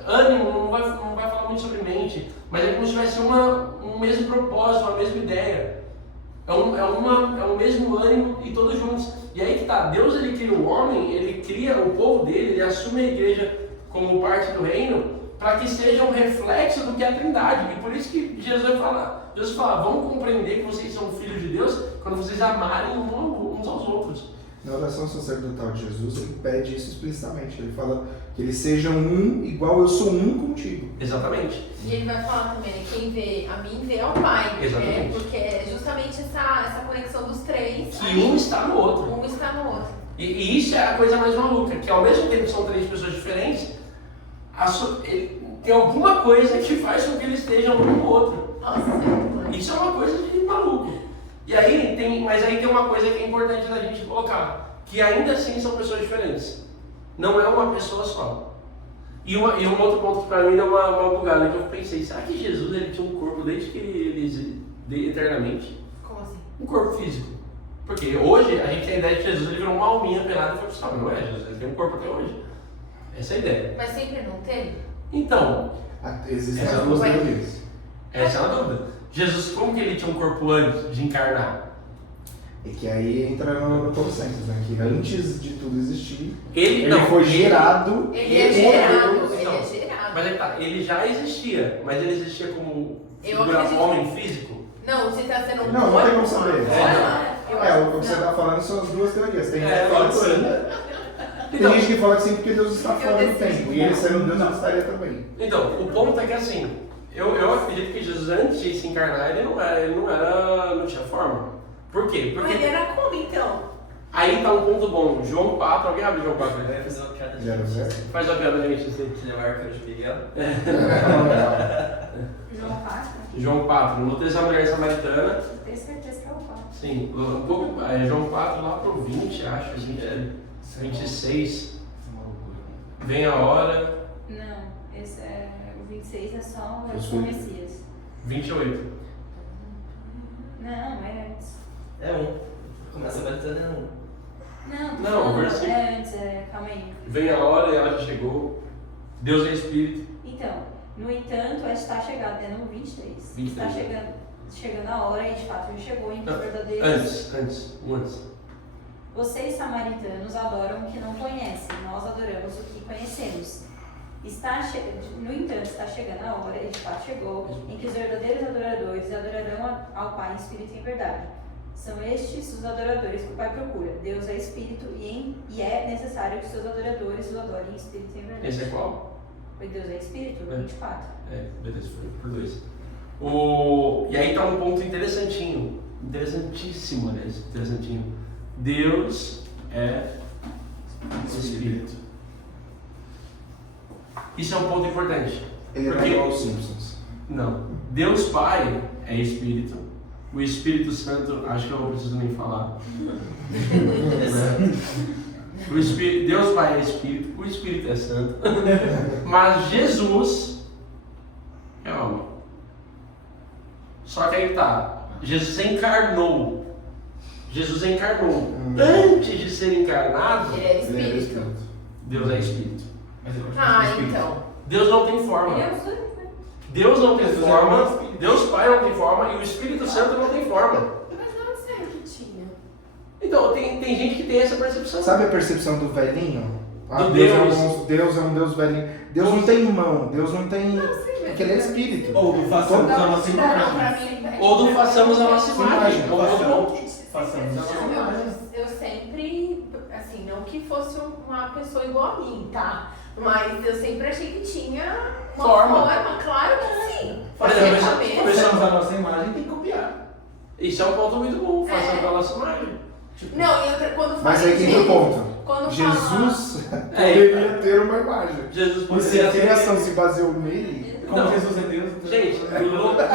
ânimo, não vai falar muito sobre mente, mas é como se tivessem um mesmo propósito, uma mesma ideia. É um mesmo ânimo e todos juntos. E aí que tá, Deus ele cria o homem, ele cria o povo dele, ele assume a igreja como parte do reino, para que seja um reflexo do que é a Trindade. E por isso que Jesus fala, vamos compreender que vocês são filhos de Deus quando vocês amarem uns aos outros. Na oração sacerdotal de Jesus, ele pede isso explicitamente. Ele fala que eles sejam um, igual eu sou um contigo. Exatamente. E ele vai falar também, quem vê a mim, vê ao Pai. Exatamente. Porque é justamente essa conexão dos 3. Que um está no outro. Um está no outro. E isso é a coisa mais maluca, que ao mesmo tempo que são 3 pessoas diferentes, tem alguma coisa que faz com que eles estejam um no outro. Nossa, isso é uma coisa de maluco. Mas aí tem uma coisa que é importante da gente colocar, que ainda assim são pessoas diferentes. Não é uma pessoa só. E um outro ponto que para mim deu uma bugada, que eu pensei, será que Jesus ele tinha um corpo desde que ele existe eternamente? Como assim? Um corpo físico. Porque hoje a gente tem a ideia de que Jesus ele virou uma alminha pelada e foi pro céu. Não é, Jesus ele tem um corpo até hoje. Essa é a ideia. Mas sempre não teve? Então, existem as 2 teorias. Essa é uma dúvida. Jesus, como que ele tinha um corpo antes de encarnar? É que aí entra no consenso, né? Que antes de tudo existir, Ele foi gerado. Ele é gerado. Mas ele já existia, mas ele existia como homem físico? Não, você está sendo Não tem como saber. O que você está falando são as 2 teorias. Tem gente que fala que sim. Então, Tem gente que fala que sim porque Deus está fora do tempo. E ele sendo Deus, ele estaria também. Então, o ponto é que assim, eu acredito que Jesus antes de se encarnar, ele não tinha forma. Por quê? Porque Mas ele era como então? aí tá um ponto bom. João 4, alguém abre João 4? Eu ia fazer uma piada de 0,0. Faz a piada de gente assim. Que ele é o arcanjo Miguel. João 4? João 4, no texto da mulher samaritana. Tenho certeza que é o 4. Sim, um pouco, João 4 lá pro 20, acho, 26. Vem a hora. Não, esse o 26 é só Isso. o Messias. 28. Não, é antes. É 1. Começa baritando é 1. Não, tô Não, falando, versículo. é antes, calma aí. Vem a hora e ela já chegou. Deus é Espírito. Então, no entanto, está chegando, é no 23. 23. Está chegando a hora e de fato já chegou em que os verdadeiros. Antes. Vocês, samaritanos, adoram o que não conhecem, nós adoramos o que conhecemos. No entanto, está chegando a hora, e de fato chegou, em que os verdadeiros adoradores adorarão ao Pai em espírito e em verdade. São estes os adoradores que o Pai procura. Deus é espírito e é necessário que seus adoradores o adorem em espírito e em verdade. Esse é qual? Foi Deus é espírito? É. 24. Beleza, foi por 2. E aí tá um ponto interessantinho. Interessantíssimo, aliás. Interessantinho. Deus é Espírito. Isso é um ponto importante. Ele não é igual aos Simpsons. Não. Deus Pai é Espírito. O Espírito Santo, acho que eu não preciso nem falar. Deus Pai é Espírito. O Espírito é Santo. Mas Jesus Jesus encarnou. Jesus encarnou. Antes de ser encarnado, Ele era espírito. Deus é espírito. Mas eu acho que Ah, é espírito. então. Deus não tem forma. Ele é os dois, né? Deus não tem Jesus é forma. o Espírito. Deus Pai não tem forma e o Espírito Santo não tem forma. Mas não disseram que tinha. Então, tem gente que tem essa percepção. Sabe a percepção do velhinho? Do Deus é um Deus velhinho. Deus não tem mão, Deus não tem. Porque ele é espírito. Ou do façamos a nossa Não, pra imagem. mim. Ou do façamos a nossa imagem. Imagem, Ou outro ponto. Façamos a nossa imagem. Eu sempre, assim, não que fosse uma pessoa igual a mim, tá? Mas eu sempre achei que tinha uma Forma. claro que sim. Por exemplo, Façamos a nossa imagem, tem que copiar. Isso é um ponto muito bom, façamos a nossa imagem. Não, e outra, quando Mas fala aí tem o ponto. Quando Jesus É. poderia ter uma imagem. Jesus E se poderia a ser. criação se baseou nele, Como Não. Jesus é Deus. então- Gente, loucura.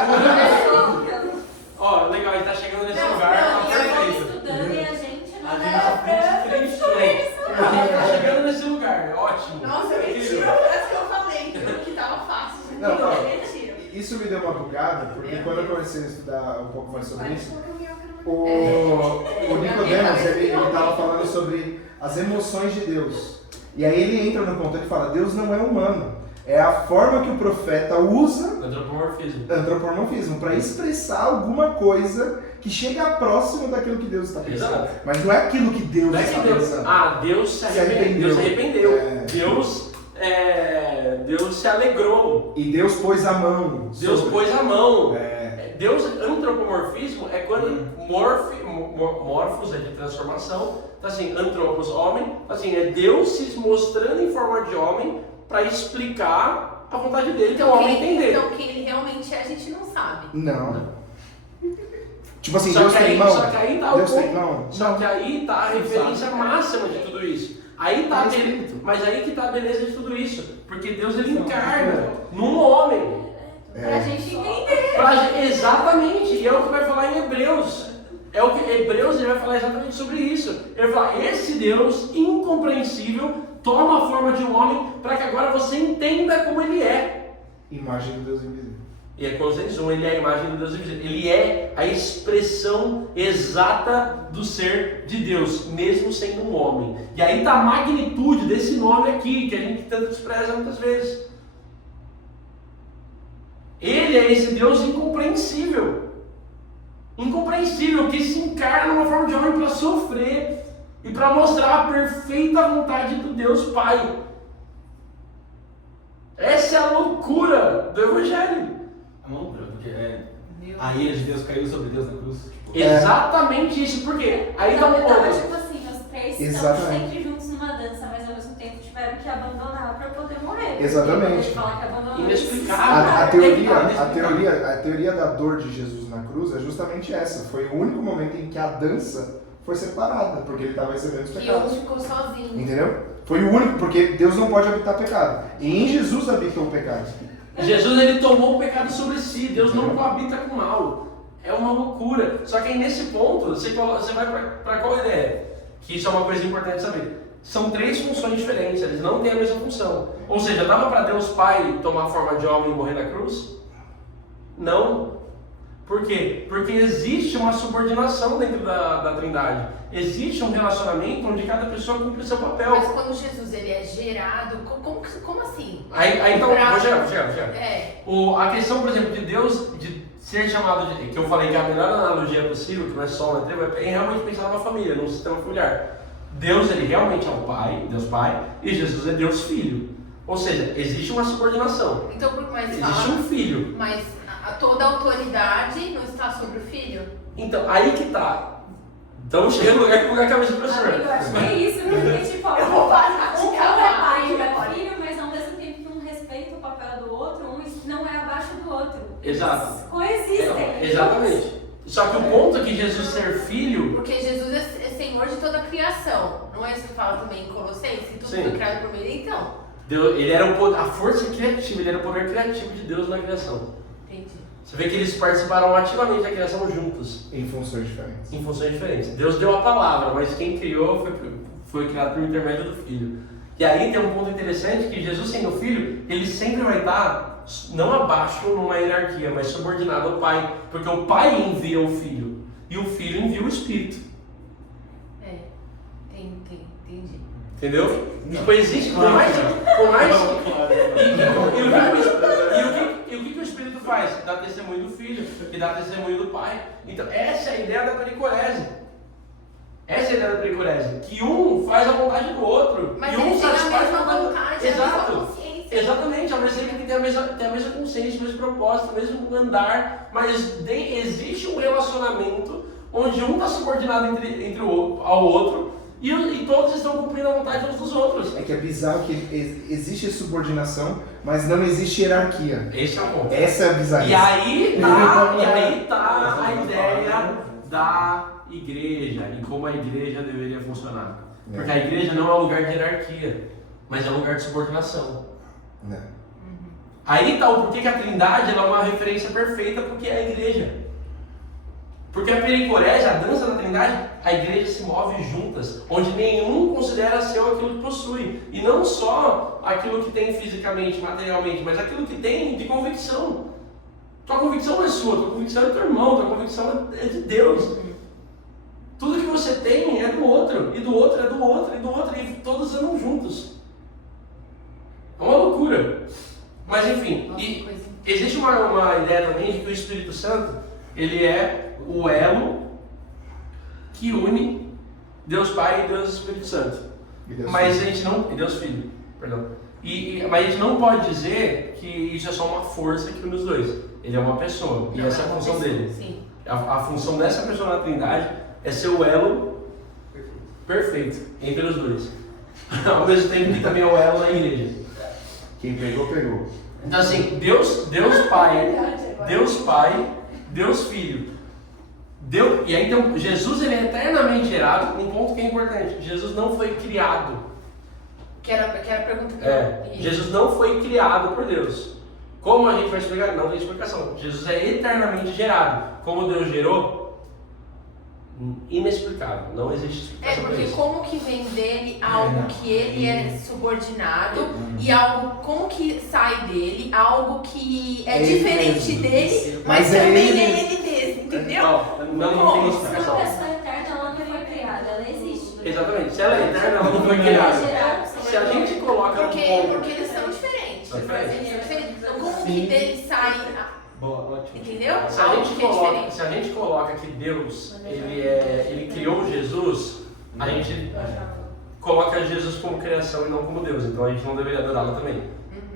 Ó, legal, a gente tá chegando nesse Não, lugar, não, tá eu perfeito. Estudando e a gente A não gente é só pra pensa Gente, a gente tá chegando nesse lugar, ótimo. Nossa, mentira, parece que eu falei que tava fácil. Não, não. É mentira. isso me deu uma bugada, porque quando eu comecei a estudar um pouco mais sobre isso, o É. Nicodemos, ele estava falando sobre as emoções de Deus. E aí ele entra no ponto, ele fala, Deus não é humano. É a forma que o profeta usa, Antropomorfismo. antropomorfismo, para expressar alguma coisa que chega próximo daquilo que Deus está pensando. Exato. Mas não é aquilo que Deus Não é que está Deus, pensando. Deus se Se arrependeu. arrependeu. Deus se arrependeu. É. Deus se alegrou. E Deus pôs a mão. Deus sobre- pôs a mão. É, Deus, antropomorfismo é quando morfos é de transformação, então assim, antropos, homem, assim, é Deus se mostrando em forma de homem para explicar a vontade dele, que o homem entender. Então quem ele realmente é, a gente não sabe. não. Tipo assim, Só Deus que tem aí- mão. só que aí tá o Deus tem ponto. mão. Só que aí tá a referência máxima de tudo isso. Aí tá, É espírito. mas aí que tá a beleza de tudo isso, porque Deus ele encarna num homem. pra gente entender. Exatamente, e é o que vai falar em Hebreus. É o que Hebreus ele vai falar exatamente sobre isso. Ele vai falar, esse Deus incompreensível toma a forma de um homem para que agora você entenda como ele é. Imagem do Deus invisível. E é Colossenses 1, ele é a imagem do Deus invisível. Ele é a expressão exata do ser de Deus, mesmo sendo um homem. E aí está a magnitude desse nome aqui, que a gente tanto despreza muitas vezes. Ele é esse Deus incompreensível. Incompreensível, que se encarna numa forma de homem para sofrer e para mostrar a perfeita vontade do Deus Pai. Essa é a loucura do Evangelho. É uma loucura, porque a ira de Deus caiu sobre Deus na cruz. Tipo, Exatamente isso, porque aí dá um Então, ponto. tipo assim, os três estão Exatamente. sempre juntos numa dança, mas ao mesmo tempo tiveram que abandonar pra poder morrer. Exatamente. Ele fala que abandonou Inexplicável. A Ah, teoria da dor de Jesus na cruz é justamente essa. Foi o único momento em que a dança foi separada, porque ele estava recebendo os Que um pecados. ficou sozinho. Entendeu? Foi o único, porque Deus não pode habitar pecado. E em Jesus habitou o pecado. Jesus ele tomou o pecado sobre si, Deus não coabita com o mal. É uma loucura. Só que aí nesse ponto, você vai para qual ideia? Que isso é uma coisa importante saber. São três funções diferentes, eles não têm a mesma função. Ou seja, dava para Deus Pai tomar a forma de homem e morrer na cruz? Não. Por quê? Porque existe uma subordinação dentro da Trindade. Existe um relacionamento onde cada pessoa cumpre seu papel. Mas quando Jesus ele é gerado, como assim? Aí então, Pra- vou chegar. É. A questão, por exemplo, de Deus de ser chamado de. Que eu falei que é a melhor analogia possível, que não é só uma tribo, é realmente pensar numa família, num sistema familiar. Deus, ele realmente é o Pai, Deus Pai, e Jesus é Deus Filho. Ou seja, existe uma subordinação. Então, mas Existe um filho. mas toda a autoridade não está sobre o filho? Então, aí que tá. Estamos chegando no lugar que bugar a cabeça do professor. Amigo, eu acho que é isso, porque tipo, Eu vou parar de um é cavar. pai e um é filho, mas ao mesmo tempo que um respeita o papel do outro, um não é abaixo do outro. Exato. Eles coexistem. Exatamente. Só que o ponto é que Jesus ser filho. Porque Jesus é Senhor de toda a criação. Não é isso que fala também em Colossenses? Tudo Sim. foi criado por meio então. Deus, ele era a força criativa, ele era o poder criativo de Deus na criação. Entendi. Você vê que eles participaram ativamente da criação juntos, Em funções diferentes. em funções diferentes. Deus deu a palavra, mas quem criou foi criado por intermédio do Filho. E aí tem um ponto interessante que Jesus sendo Filho, ele sempre vai estar não abaixo numa hierarquia, mas subordinado ao Pai, porque o Pai envia o Filho e o Filho envia o Espírito. Entendi. Entendeu? Tipo, existe, por mais e o que o Espírito faz? Dá testemunho do Filho e dá testemunho do Pai. Então, essa é a ideia da pericorese. Essa é a ideia da pericorese. Que um faz a vontade do outro. Mas e um ele tem a satisfaz mesma vontade. vontade, Exato. a mesma consciência. Exatamente, ao mesmo tempo que tem a mesma consciência, o mesmo propósito, o mesmo andar, mas existe um relacionamento onde um está subordinado ao outro e todos estão cumprindo a vontade uns dos outros. É que é bizarro que existe subordinação, mas não existe hierarquia. Esse é o ponto. Essa é a bizarrice. E aí tá a ideia da igreja e como a igreja deveria funcionar. Porque a igreja não é um lugar de hierarquia, mas é um lugar de subordinação. Aí tá o porquê que a Trindade ela é uma referência perfeita porque é a igreja. Porque a pericorese, a dança da Trindade, a igreja se move juntas, onde nenhum considera seu aquilo que possui. E não só aquilo que tem fisicamente, materialmente, mas aquilo que tem de convicção. Tua convicção não é sua, tua convicção é do teu irmão, tua convicção é de Deus. Tudo que você tem é do outro, e do outro é do outro, e do outro, e todos andam juntos. É uma loucura. Mas enfim, existe uma ideia também de que o Espírito Santo, ele é o elo que une Deus Pai e Deus Espírito Santo. Mas a gente não... E Deus Filho, perdão. Mas a gente não pode dizer que isso é só uma força que une os dois. Ele é uma pessoa, e essa é a função dele. Sim. A função dessa pessoa na Trindade é ser o elo perfeito entre os dois. Ao mesmo tempo que também é o elo na igreja. Quem pegou, pegou. Então assim, Deus Pai, Deus Filho. E aí então, Jesus ele é eternamente gerado, um ponto que é importante. Jesus não foi criado. Que era a pergunta que eu... Jesus não foi criado por Deus. Como a gente vai explicar? Não tem explicação. Jesus é eternamente gerado. Como Deus gerou? Inexplicável. Não existe explicação. Porque como que vem dele algo que ele é subordinado e algo como que sai dele, algo que é diferente dele, mas também é ele mesmo, entendeu? Não tem Se uma explicação. pessoa é eterna, ela não foi criada, ela existe. Exatamente. Se ela é eterna, ela não foi criada. Se a gente coloca porque eles são diferentes. Então como que dele sai... Entendeu? Se a gente coloca que Deus ele criou Jesus, a gente coloca Jesus como criação e não como Deus. Então a gente não deveria adorá-lo também.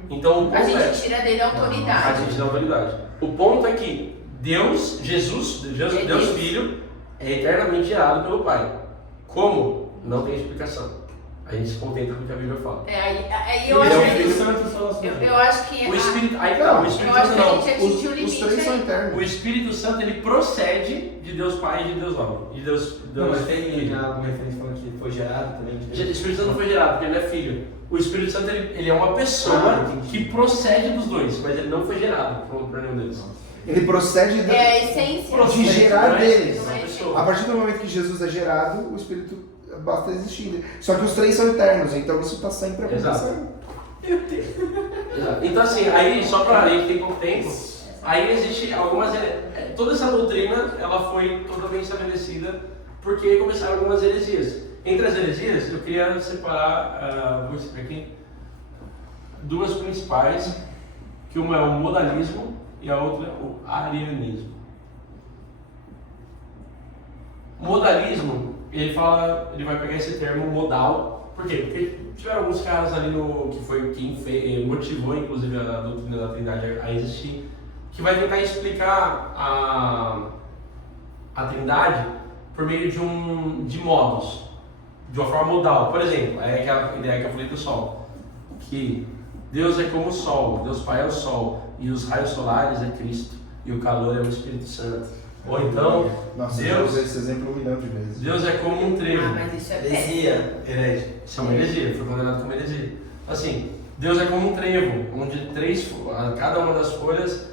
Então o ponto a gente tira dele a autoridade. A gente tira a autoridade. O ponto é que Deus Filho, é eternamente gerado pelo Pai. Como? Não tem explicação. A gente se contenta com o que a Bíblia fala. Aí eu acho que eu acho que o Espírito, aí tá, o Espírito Santo não. A gente atingiu o limite. Os três são internos. O Espírito Santo ele procede de Deus Pai e de Deus Homem. De Deus Não, mas tem Filho. alguma referência falando que foi gerado também? O Espírito Santo não foi gerado, porque ele é filho. O Espírito Santo ele é uma pessoa que procede dos dois, mas ele não foi gerado por nenhum deles. Ele procede É a essência. de gerar deles. Uma pessoa. A partir do momento que Jesus é gerado, o Espírito basta existir. Só que os três são eternos, então isso está sempre acontecendo. Exato. Então assim, aí só pra gente ter pouco tempo, aí existe algumas... Toda essa doutrina, ela foi toda bem estabelecida porque começaram algumas heresias. Entre as heresias, eu queria separar, vou escrever aqui, duas principais, que uma é o modalismo e a outra é o arianismo. Modalismo, ele vai pegar esse termo modal. Por quê? Porque tiveram alguns caras ali que foi quem motivou inclusive a doutrina da Trindade a existir, que vai tentar explicar a Trindade por meio de modos, de uma forma modal. Por exemplo, é aquela ideia que eu falei do Sol, que Deus é como o Sol, Deus Pai é o Sol, e os raios solares é Cristo, e o calor é o Espírito Santo. Ou então, Nossa, eu usei esse exemplo 1 milhão de vezes. Deus é como um trevo. Mas isso é Heresia. Isso é uma heresia, foi condenado como heresia. Assim, Deus é como um trevo, onde cada uma das folhas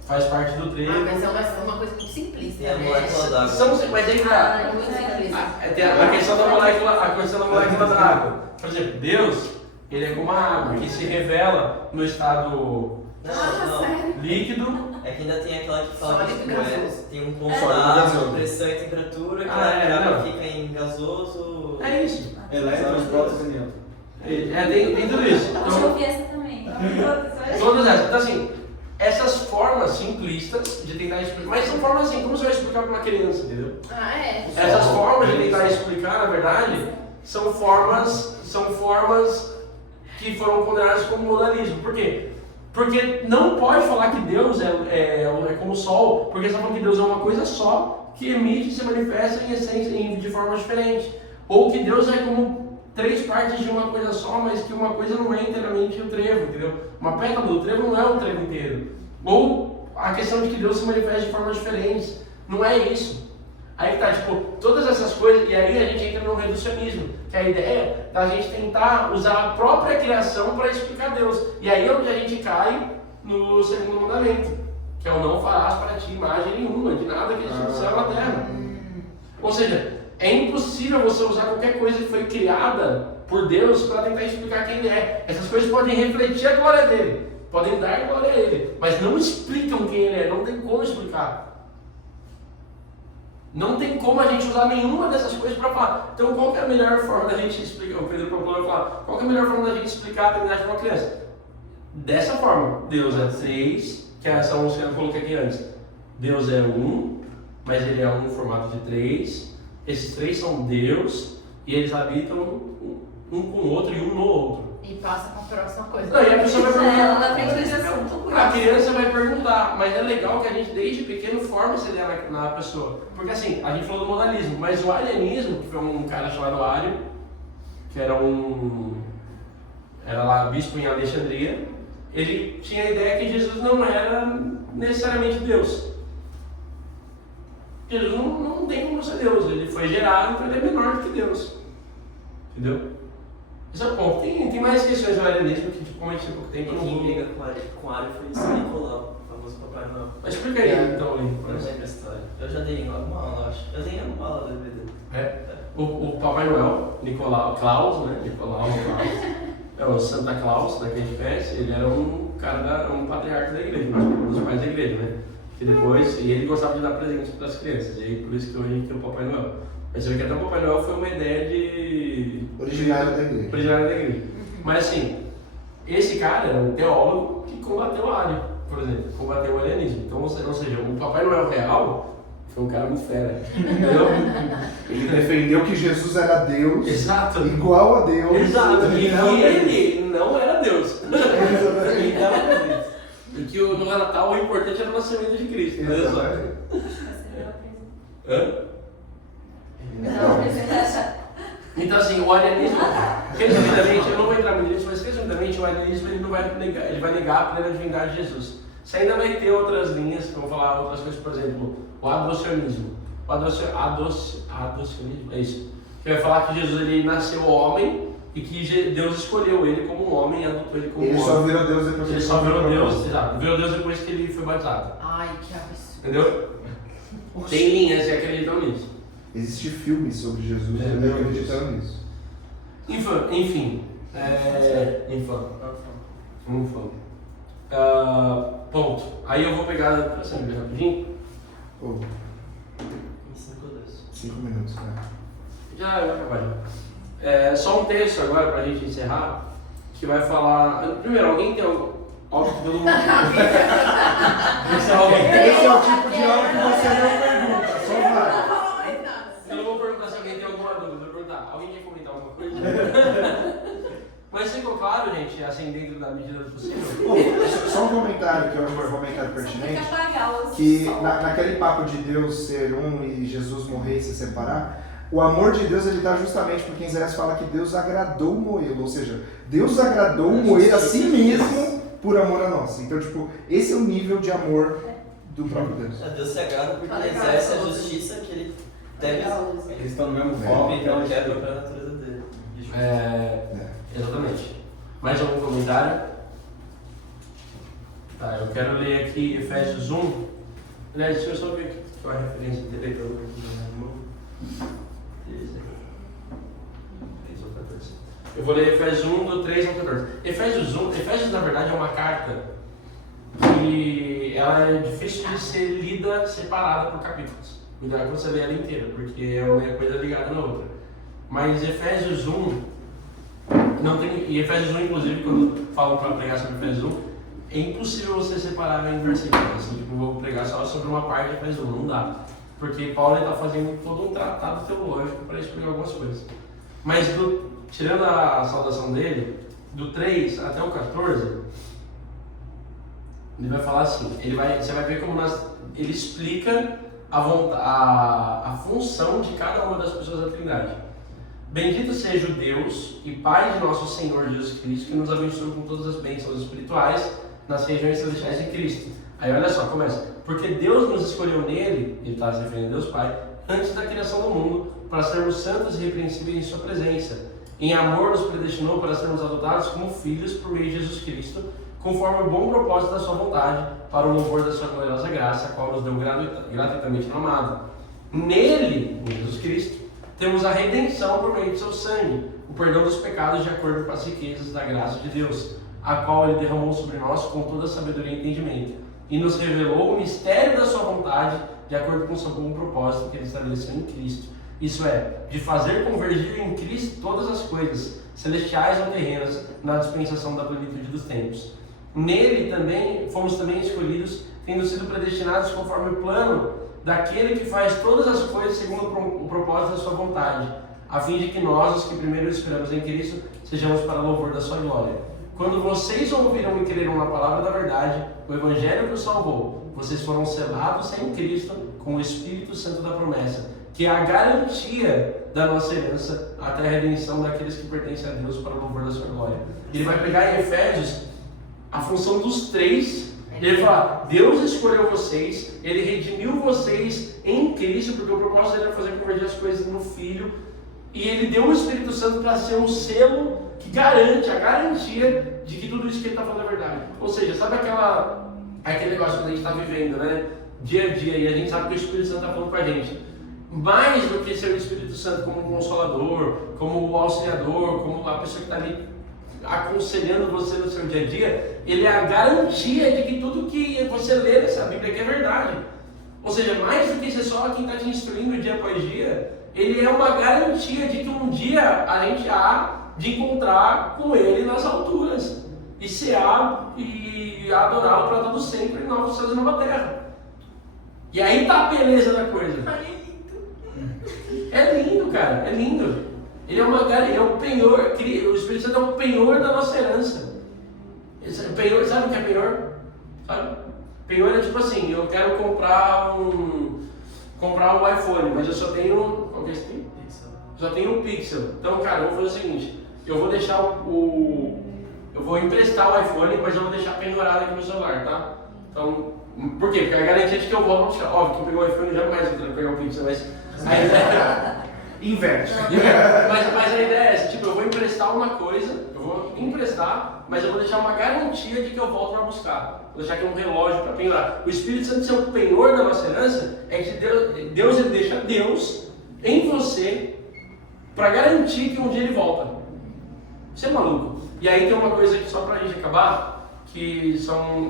faz parte do trevo. mas é uma coisa muito simplista. É a molécula d'água. Mas aí tá. É muito simplista. Tem a questão da molécula da água. Por exemplo, Deus, ele é como a água que se revela no estado Não. sério? líquido. É que ainda tem aquela que fala que Sólido tipo, gasoso. tem um Sólido contato, gasoso. pressão e temperatura, que não. fica em gasoso. É isso. Elétrons, prótons e nêutrons. Tem tudo isso. Eu Então, ouvi essa também. todas essas. Então, assim, essas formas simplistas de tentar explicar. Mas são formas assim, como você vai explicar para uma criança, entendeu? Essas formas de tentar explicar, na verdade, são formas que foram condenadas como modalismo. Por quê? Porque não pode falar que Deus é como o Sol, porque você está falando que Deus é uma coisa só, que emite e se manifesta em essência de formas diferentes. Ou que Deus é como 3 partes de uma coisa só, mas que uma coisa não é inteiramente o trevo, entendeu? Uma pétala do trevo não é o trevo inteiro. Ou a questão de que Deus se manifesta de formas diferentes. Não é isso. Aí tá, tipo, todas essas coisas, e aí a gente entra no reducionismo, que é a ideia da gente tentar usar a própria criação para explicar Deus. E aí é onde a gente cai no segundo mandamento, que é o não farás para ti imagem nenhuma, de nada que existe no céu e na terra. Ou seja, é impossível você usar qualquer coisa que foi criada por Deus para tentar explicar quem Ele é. Essas coisas podem refletir a glória dele, podem dar glória a Ele, mas não explicam quem Ele é, não tem como explicar. Não tem como a gente usar nenhuma dessas coisas para falar. Então, qual que é a melhor forma da gente explicar? O Pedro Pamplona vai falar: qual que é a melhor forma da gente explicar a trindade de uma criança? Dessa forma: Deus é 3, que essa que eu coloquei aqui antes. Deus é 1, mas ele é um formato de 3. Esses 3 são Deus e eles habitam um com o outro e um no outro. E passa para a próxima coisa. Não, e a pessoa vai perguntar. Ela na frente desse assunto. A criança vai perguntar, mas é legal que a gente desde pequeno forme essa ideia na pessoa. Porque assim, a gente falou do modalismo, mas o arianismo, que foi um cara chamado Ario, que era lá bispo em Alexandria, ele tinha a ideia que Jesus não era necessariamente Deus. Jesus não tem como ser Deus, ele foi gerado, então ele é menor do que Deus. Entendeu? Esse é o ponto. Tem mais questões do arianismo que, tipo, como a gente tem pouco tempo, eu não vou... Quem briga com Ario foi São Nicolau, o famoso Papai Noel. Mas explica aí, então, aí. Eu não lembro a história. Eu já dei uma aula, acho. Eu dei uma aula da DVD. O Papai Noel, Claus, né? Nicolau, Claus. É o Santa Claus, né, que a gente conhece. Ele era um patriarca da igreja, um dos pais da igreja, né? E depois, ele gostava de dar presentes para as crianças. E aí, por isso que hoje a gente tem o Papai Noel. Mas você vê que até o Papai Noel foi uma ideia originária da igreja. Mas assim, esse cara era um teólogo que combateu o Ario, por exemplo, combateu o arianismo. Então, ou seja, o Papai Noel real foi um cara muito fera, entendeu? Ele defendeu que Jesus era Deus, Exato. igual a Deus. Exato, e ele não era Deus. Ele dava presente. Porque no Natal o importante era o nascimento de Cristo. Exatamente. Hã? Então assim, o arianismo, resumidamente, eu não vou entrar muito nisso, mas resumidamente o arianismo ele vai negar a plena divindade de Jesus. Você ainda vai ter outras linhas que vão falar outras coisas, por exemplo, o adocionismo. O adocionismo, é isso. Que vai falar que Jesus ele nasceu homem e que Deus escolheu ele como um homem e adotou ele como um homem. Ele só virou Deus depois que ele só virou Deus, exato. Virou Deus depois que ele foi batizado. Ai, que absurdo. Entendeu? Tem linhas que acreditam nisso. Existem filmes sobre Jesus e acreditando nisso. Enfim. Ponto. Aí eu vou pegar pra sempre rapidinho. Oh, Em 5 ou 10. 5 minutos, né? Já vai acabar já. Só um texto agora pra gente encerrar, que vai falar. Primeiro, alguém tem algo que todo mundo. Esse é o tipo de aula que você não pergunta, só vai. Eu não vou perguntar se alguém tem alguma dúvida, eu vou perguntar. Alguém quer comentar alguma coisa? Mas ficou claro, gente, assim, dentro da medida do possível? Só um comentário que eu acho que é um comentário pertinente. Fica apagado. Que naquele papo de Deus ser um e Jesus morrer e se separar, o amor de Deus ele dá justamente porque em Isaías fala que Deus agradou Moê-lo, ou seja, Deus agradou Moê a si mesmo por amor a nós. Então, tipo, esse é o nível de amor do próprio Deus. Deus se agrada porque ele exerce a justiça que ele deve. Eles estão no mesmo Foco, foco, então quebra para a natureza dele. Exatamente. Mais algum comentário? Tá, eu quero ler aqui Efésios 1. Aliás, deixa eu só ver aqui qual é a referência dele. Eu vou ler Efésios 1, do 3 ao 14. Efésios na verdade, é uma carta que ela é difícil de ser lida separada por capítulos. Cuidado quando você lê ela inteira, porque é uma coisa ligada na outra. Mas Efésios 1, não tem, e Efésios 1, inclusive, quando falam para pregar sobre Efésios 1, é impossível você separar em versículos. Assim, tipo, vou pregar só sobre uma parte de Efésios 1, não dá. Porque Paulo está fazendo todo um tratado teológico para explicar algumas coisas. Mas, tirando a saudação dele, do 3 até o 14, ele vai falar assim, você vai ver como ele explica a função de cada uma das pessoas da Trindade. Bendito seja o Deus e Pai de nosso Senhor Jesus Cristo, que nos abençoe com todas as bênçãos espirituais nas regiões celestiais em Cristo. Aí olha só, começa. Porque Deus nos escolheu nele, ele está se referindo a Deus Pai, antes da criação do mundo, para sermos santos e irrepreensíveis em sua presença. Em amor nos predestinou para sermos adotados como filhos por meio de Jesus Cristo, conforme o bom propósito da sua vontade, para o louvor da sua gloriosa graça, a qual nos deu gratuitamente no amado. Nele, em Jesus Cristo, temos a redenção por meio de seu sangue, o perdão dos pecados de acordo com as riquezas da graça de Deus, a qual ele derramou sobre nós com toda a sabedoria e entendimento, e nos revelou o mistério da sua vontade, de acordo com o seu bom propósito que ele estabeleceu em Cristo. Isso é, de fazer convergir em Cristo todas as coisas, celestiais ou terrenas, na dispensação da plenitude dos tempos. Nele fomos também escolhidos, tendo sido predestinados conforme o plano daquele que faz todas as coisas segundo o propósito da sua vontade, a fim de que nós, os que primeiro esperamos em Cristo, sejamos para louvor da sua glória. Quando vocês ouviram e creram na palavra da verdade, o evangelho que os salvou, vocês foram selados em Cristo com o Espírito Santo da promessa, que é a garantia da nossa herança até a redenção daqueles que pertencem a Deus para o louvor da sua glória. Ele vai pegar em Efésios a função dos três. Ele fala, Deus escolheu vocês, Ele redimiu vocês em Cristo, porque o propósito dele é fazer convergir as coisas no Filho, e Ele deu o Espírito Santo para ser um selo que garante, a garantia de que tudo isso que Ele está falando é verdade. Ou seja, sabe aquele negócio que a gente está vivendo, né? Dia a dia, e a gente sabe que o Espírito Santo está falando com a gente. Mais do que ser o Espírito Santo como um consolador, como o auxiliador, como a pessoa que está ali aconselhando você no seu dia a dia, ele é a garantia de que tudo que você lê nessa Bíblia aqui é verdade. Ou seja, mais do que ser só quem está te instruindo dia após dia, ele é uma garantia de que um dia a gente há de encontrar com ele nas alturas e adorá-lo para todo sempre em novos céus e nova terra. E aí está a beleza da coisa. É lindo, cara, é lindo. Ele é o penhor, o Espírito Santo é o penhor da nossa herança. Penhor, sabe o que é penhor? Sabe? Penhor é tipo assim, eu quero comprar um iPhone, mas eu só tenho, qual que é esse aqui? Só tenho um Pixel. Então, cara, eu vou fazer o seguinte, eu vou emprestar o iPhone, mas eu vou deixar penhorado aqui no celular, tá? Então, por quê? Porque a garantia de que eu volto a buscar. Óbvio que eu peguei o iPhone jamais vou pegar o Pixel, mas a ideia... Inverte. Mas a ideia é essa, tipo, eu vou emprestar uma coisa, mas eu vou deixar uma garantia de que eu volto para buscar. Vou deixar aqui um relógio para penhorar. O Espírito Santo ser o penhor da nossa herança é que Deus ele deixa Deus em você para garantir que um dia ele volta. Você é maluco. E aí tem uma coisa aqui só para a gente acabar, que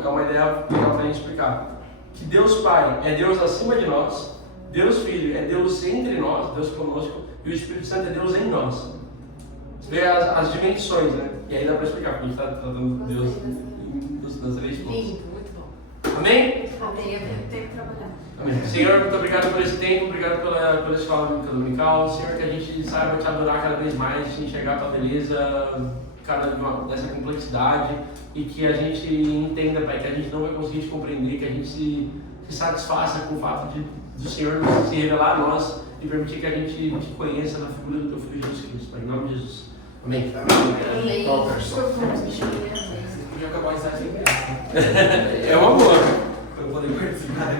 é uma ideia legal para a gente explicar. Que Deus Pai é Deus acima de nós, Deus Filho é Deus entre nós, Deus conosco, e o Espírito Santo é Deus em nós. Você vê as dimensões, né? E aí dá para explicar, porque a gente está tratando de Deus das três pontos. Lindo, muito bom. Amém? Amém. Tem que trabalhar. Amém. Senhor, muito obrigado por esse tempo, obrigado pela escola bíblica dominical. Senhor, que a gente saiba te adorar cada vez mais, te enxergar a tua beleza, dessa complexidade, e que a gente entenda, Pai, que a gente não vai conseguir te compreender, que a gente se satisfaça com o fato do Senhor se revelar a nós e permitir que a gente te conheça na figura do teu Filho Jesus Cristo, Pai, em nome de Jesus. Amém. Amém. Podia acabar o ensaio sem graça. É uma boa. Eu vou poder participar.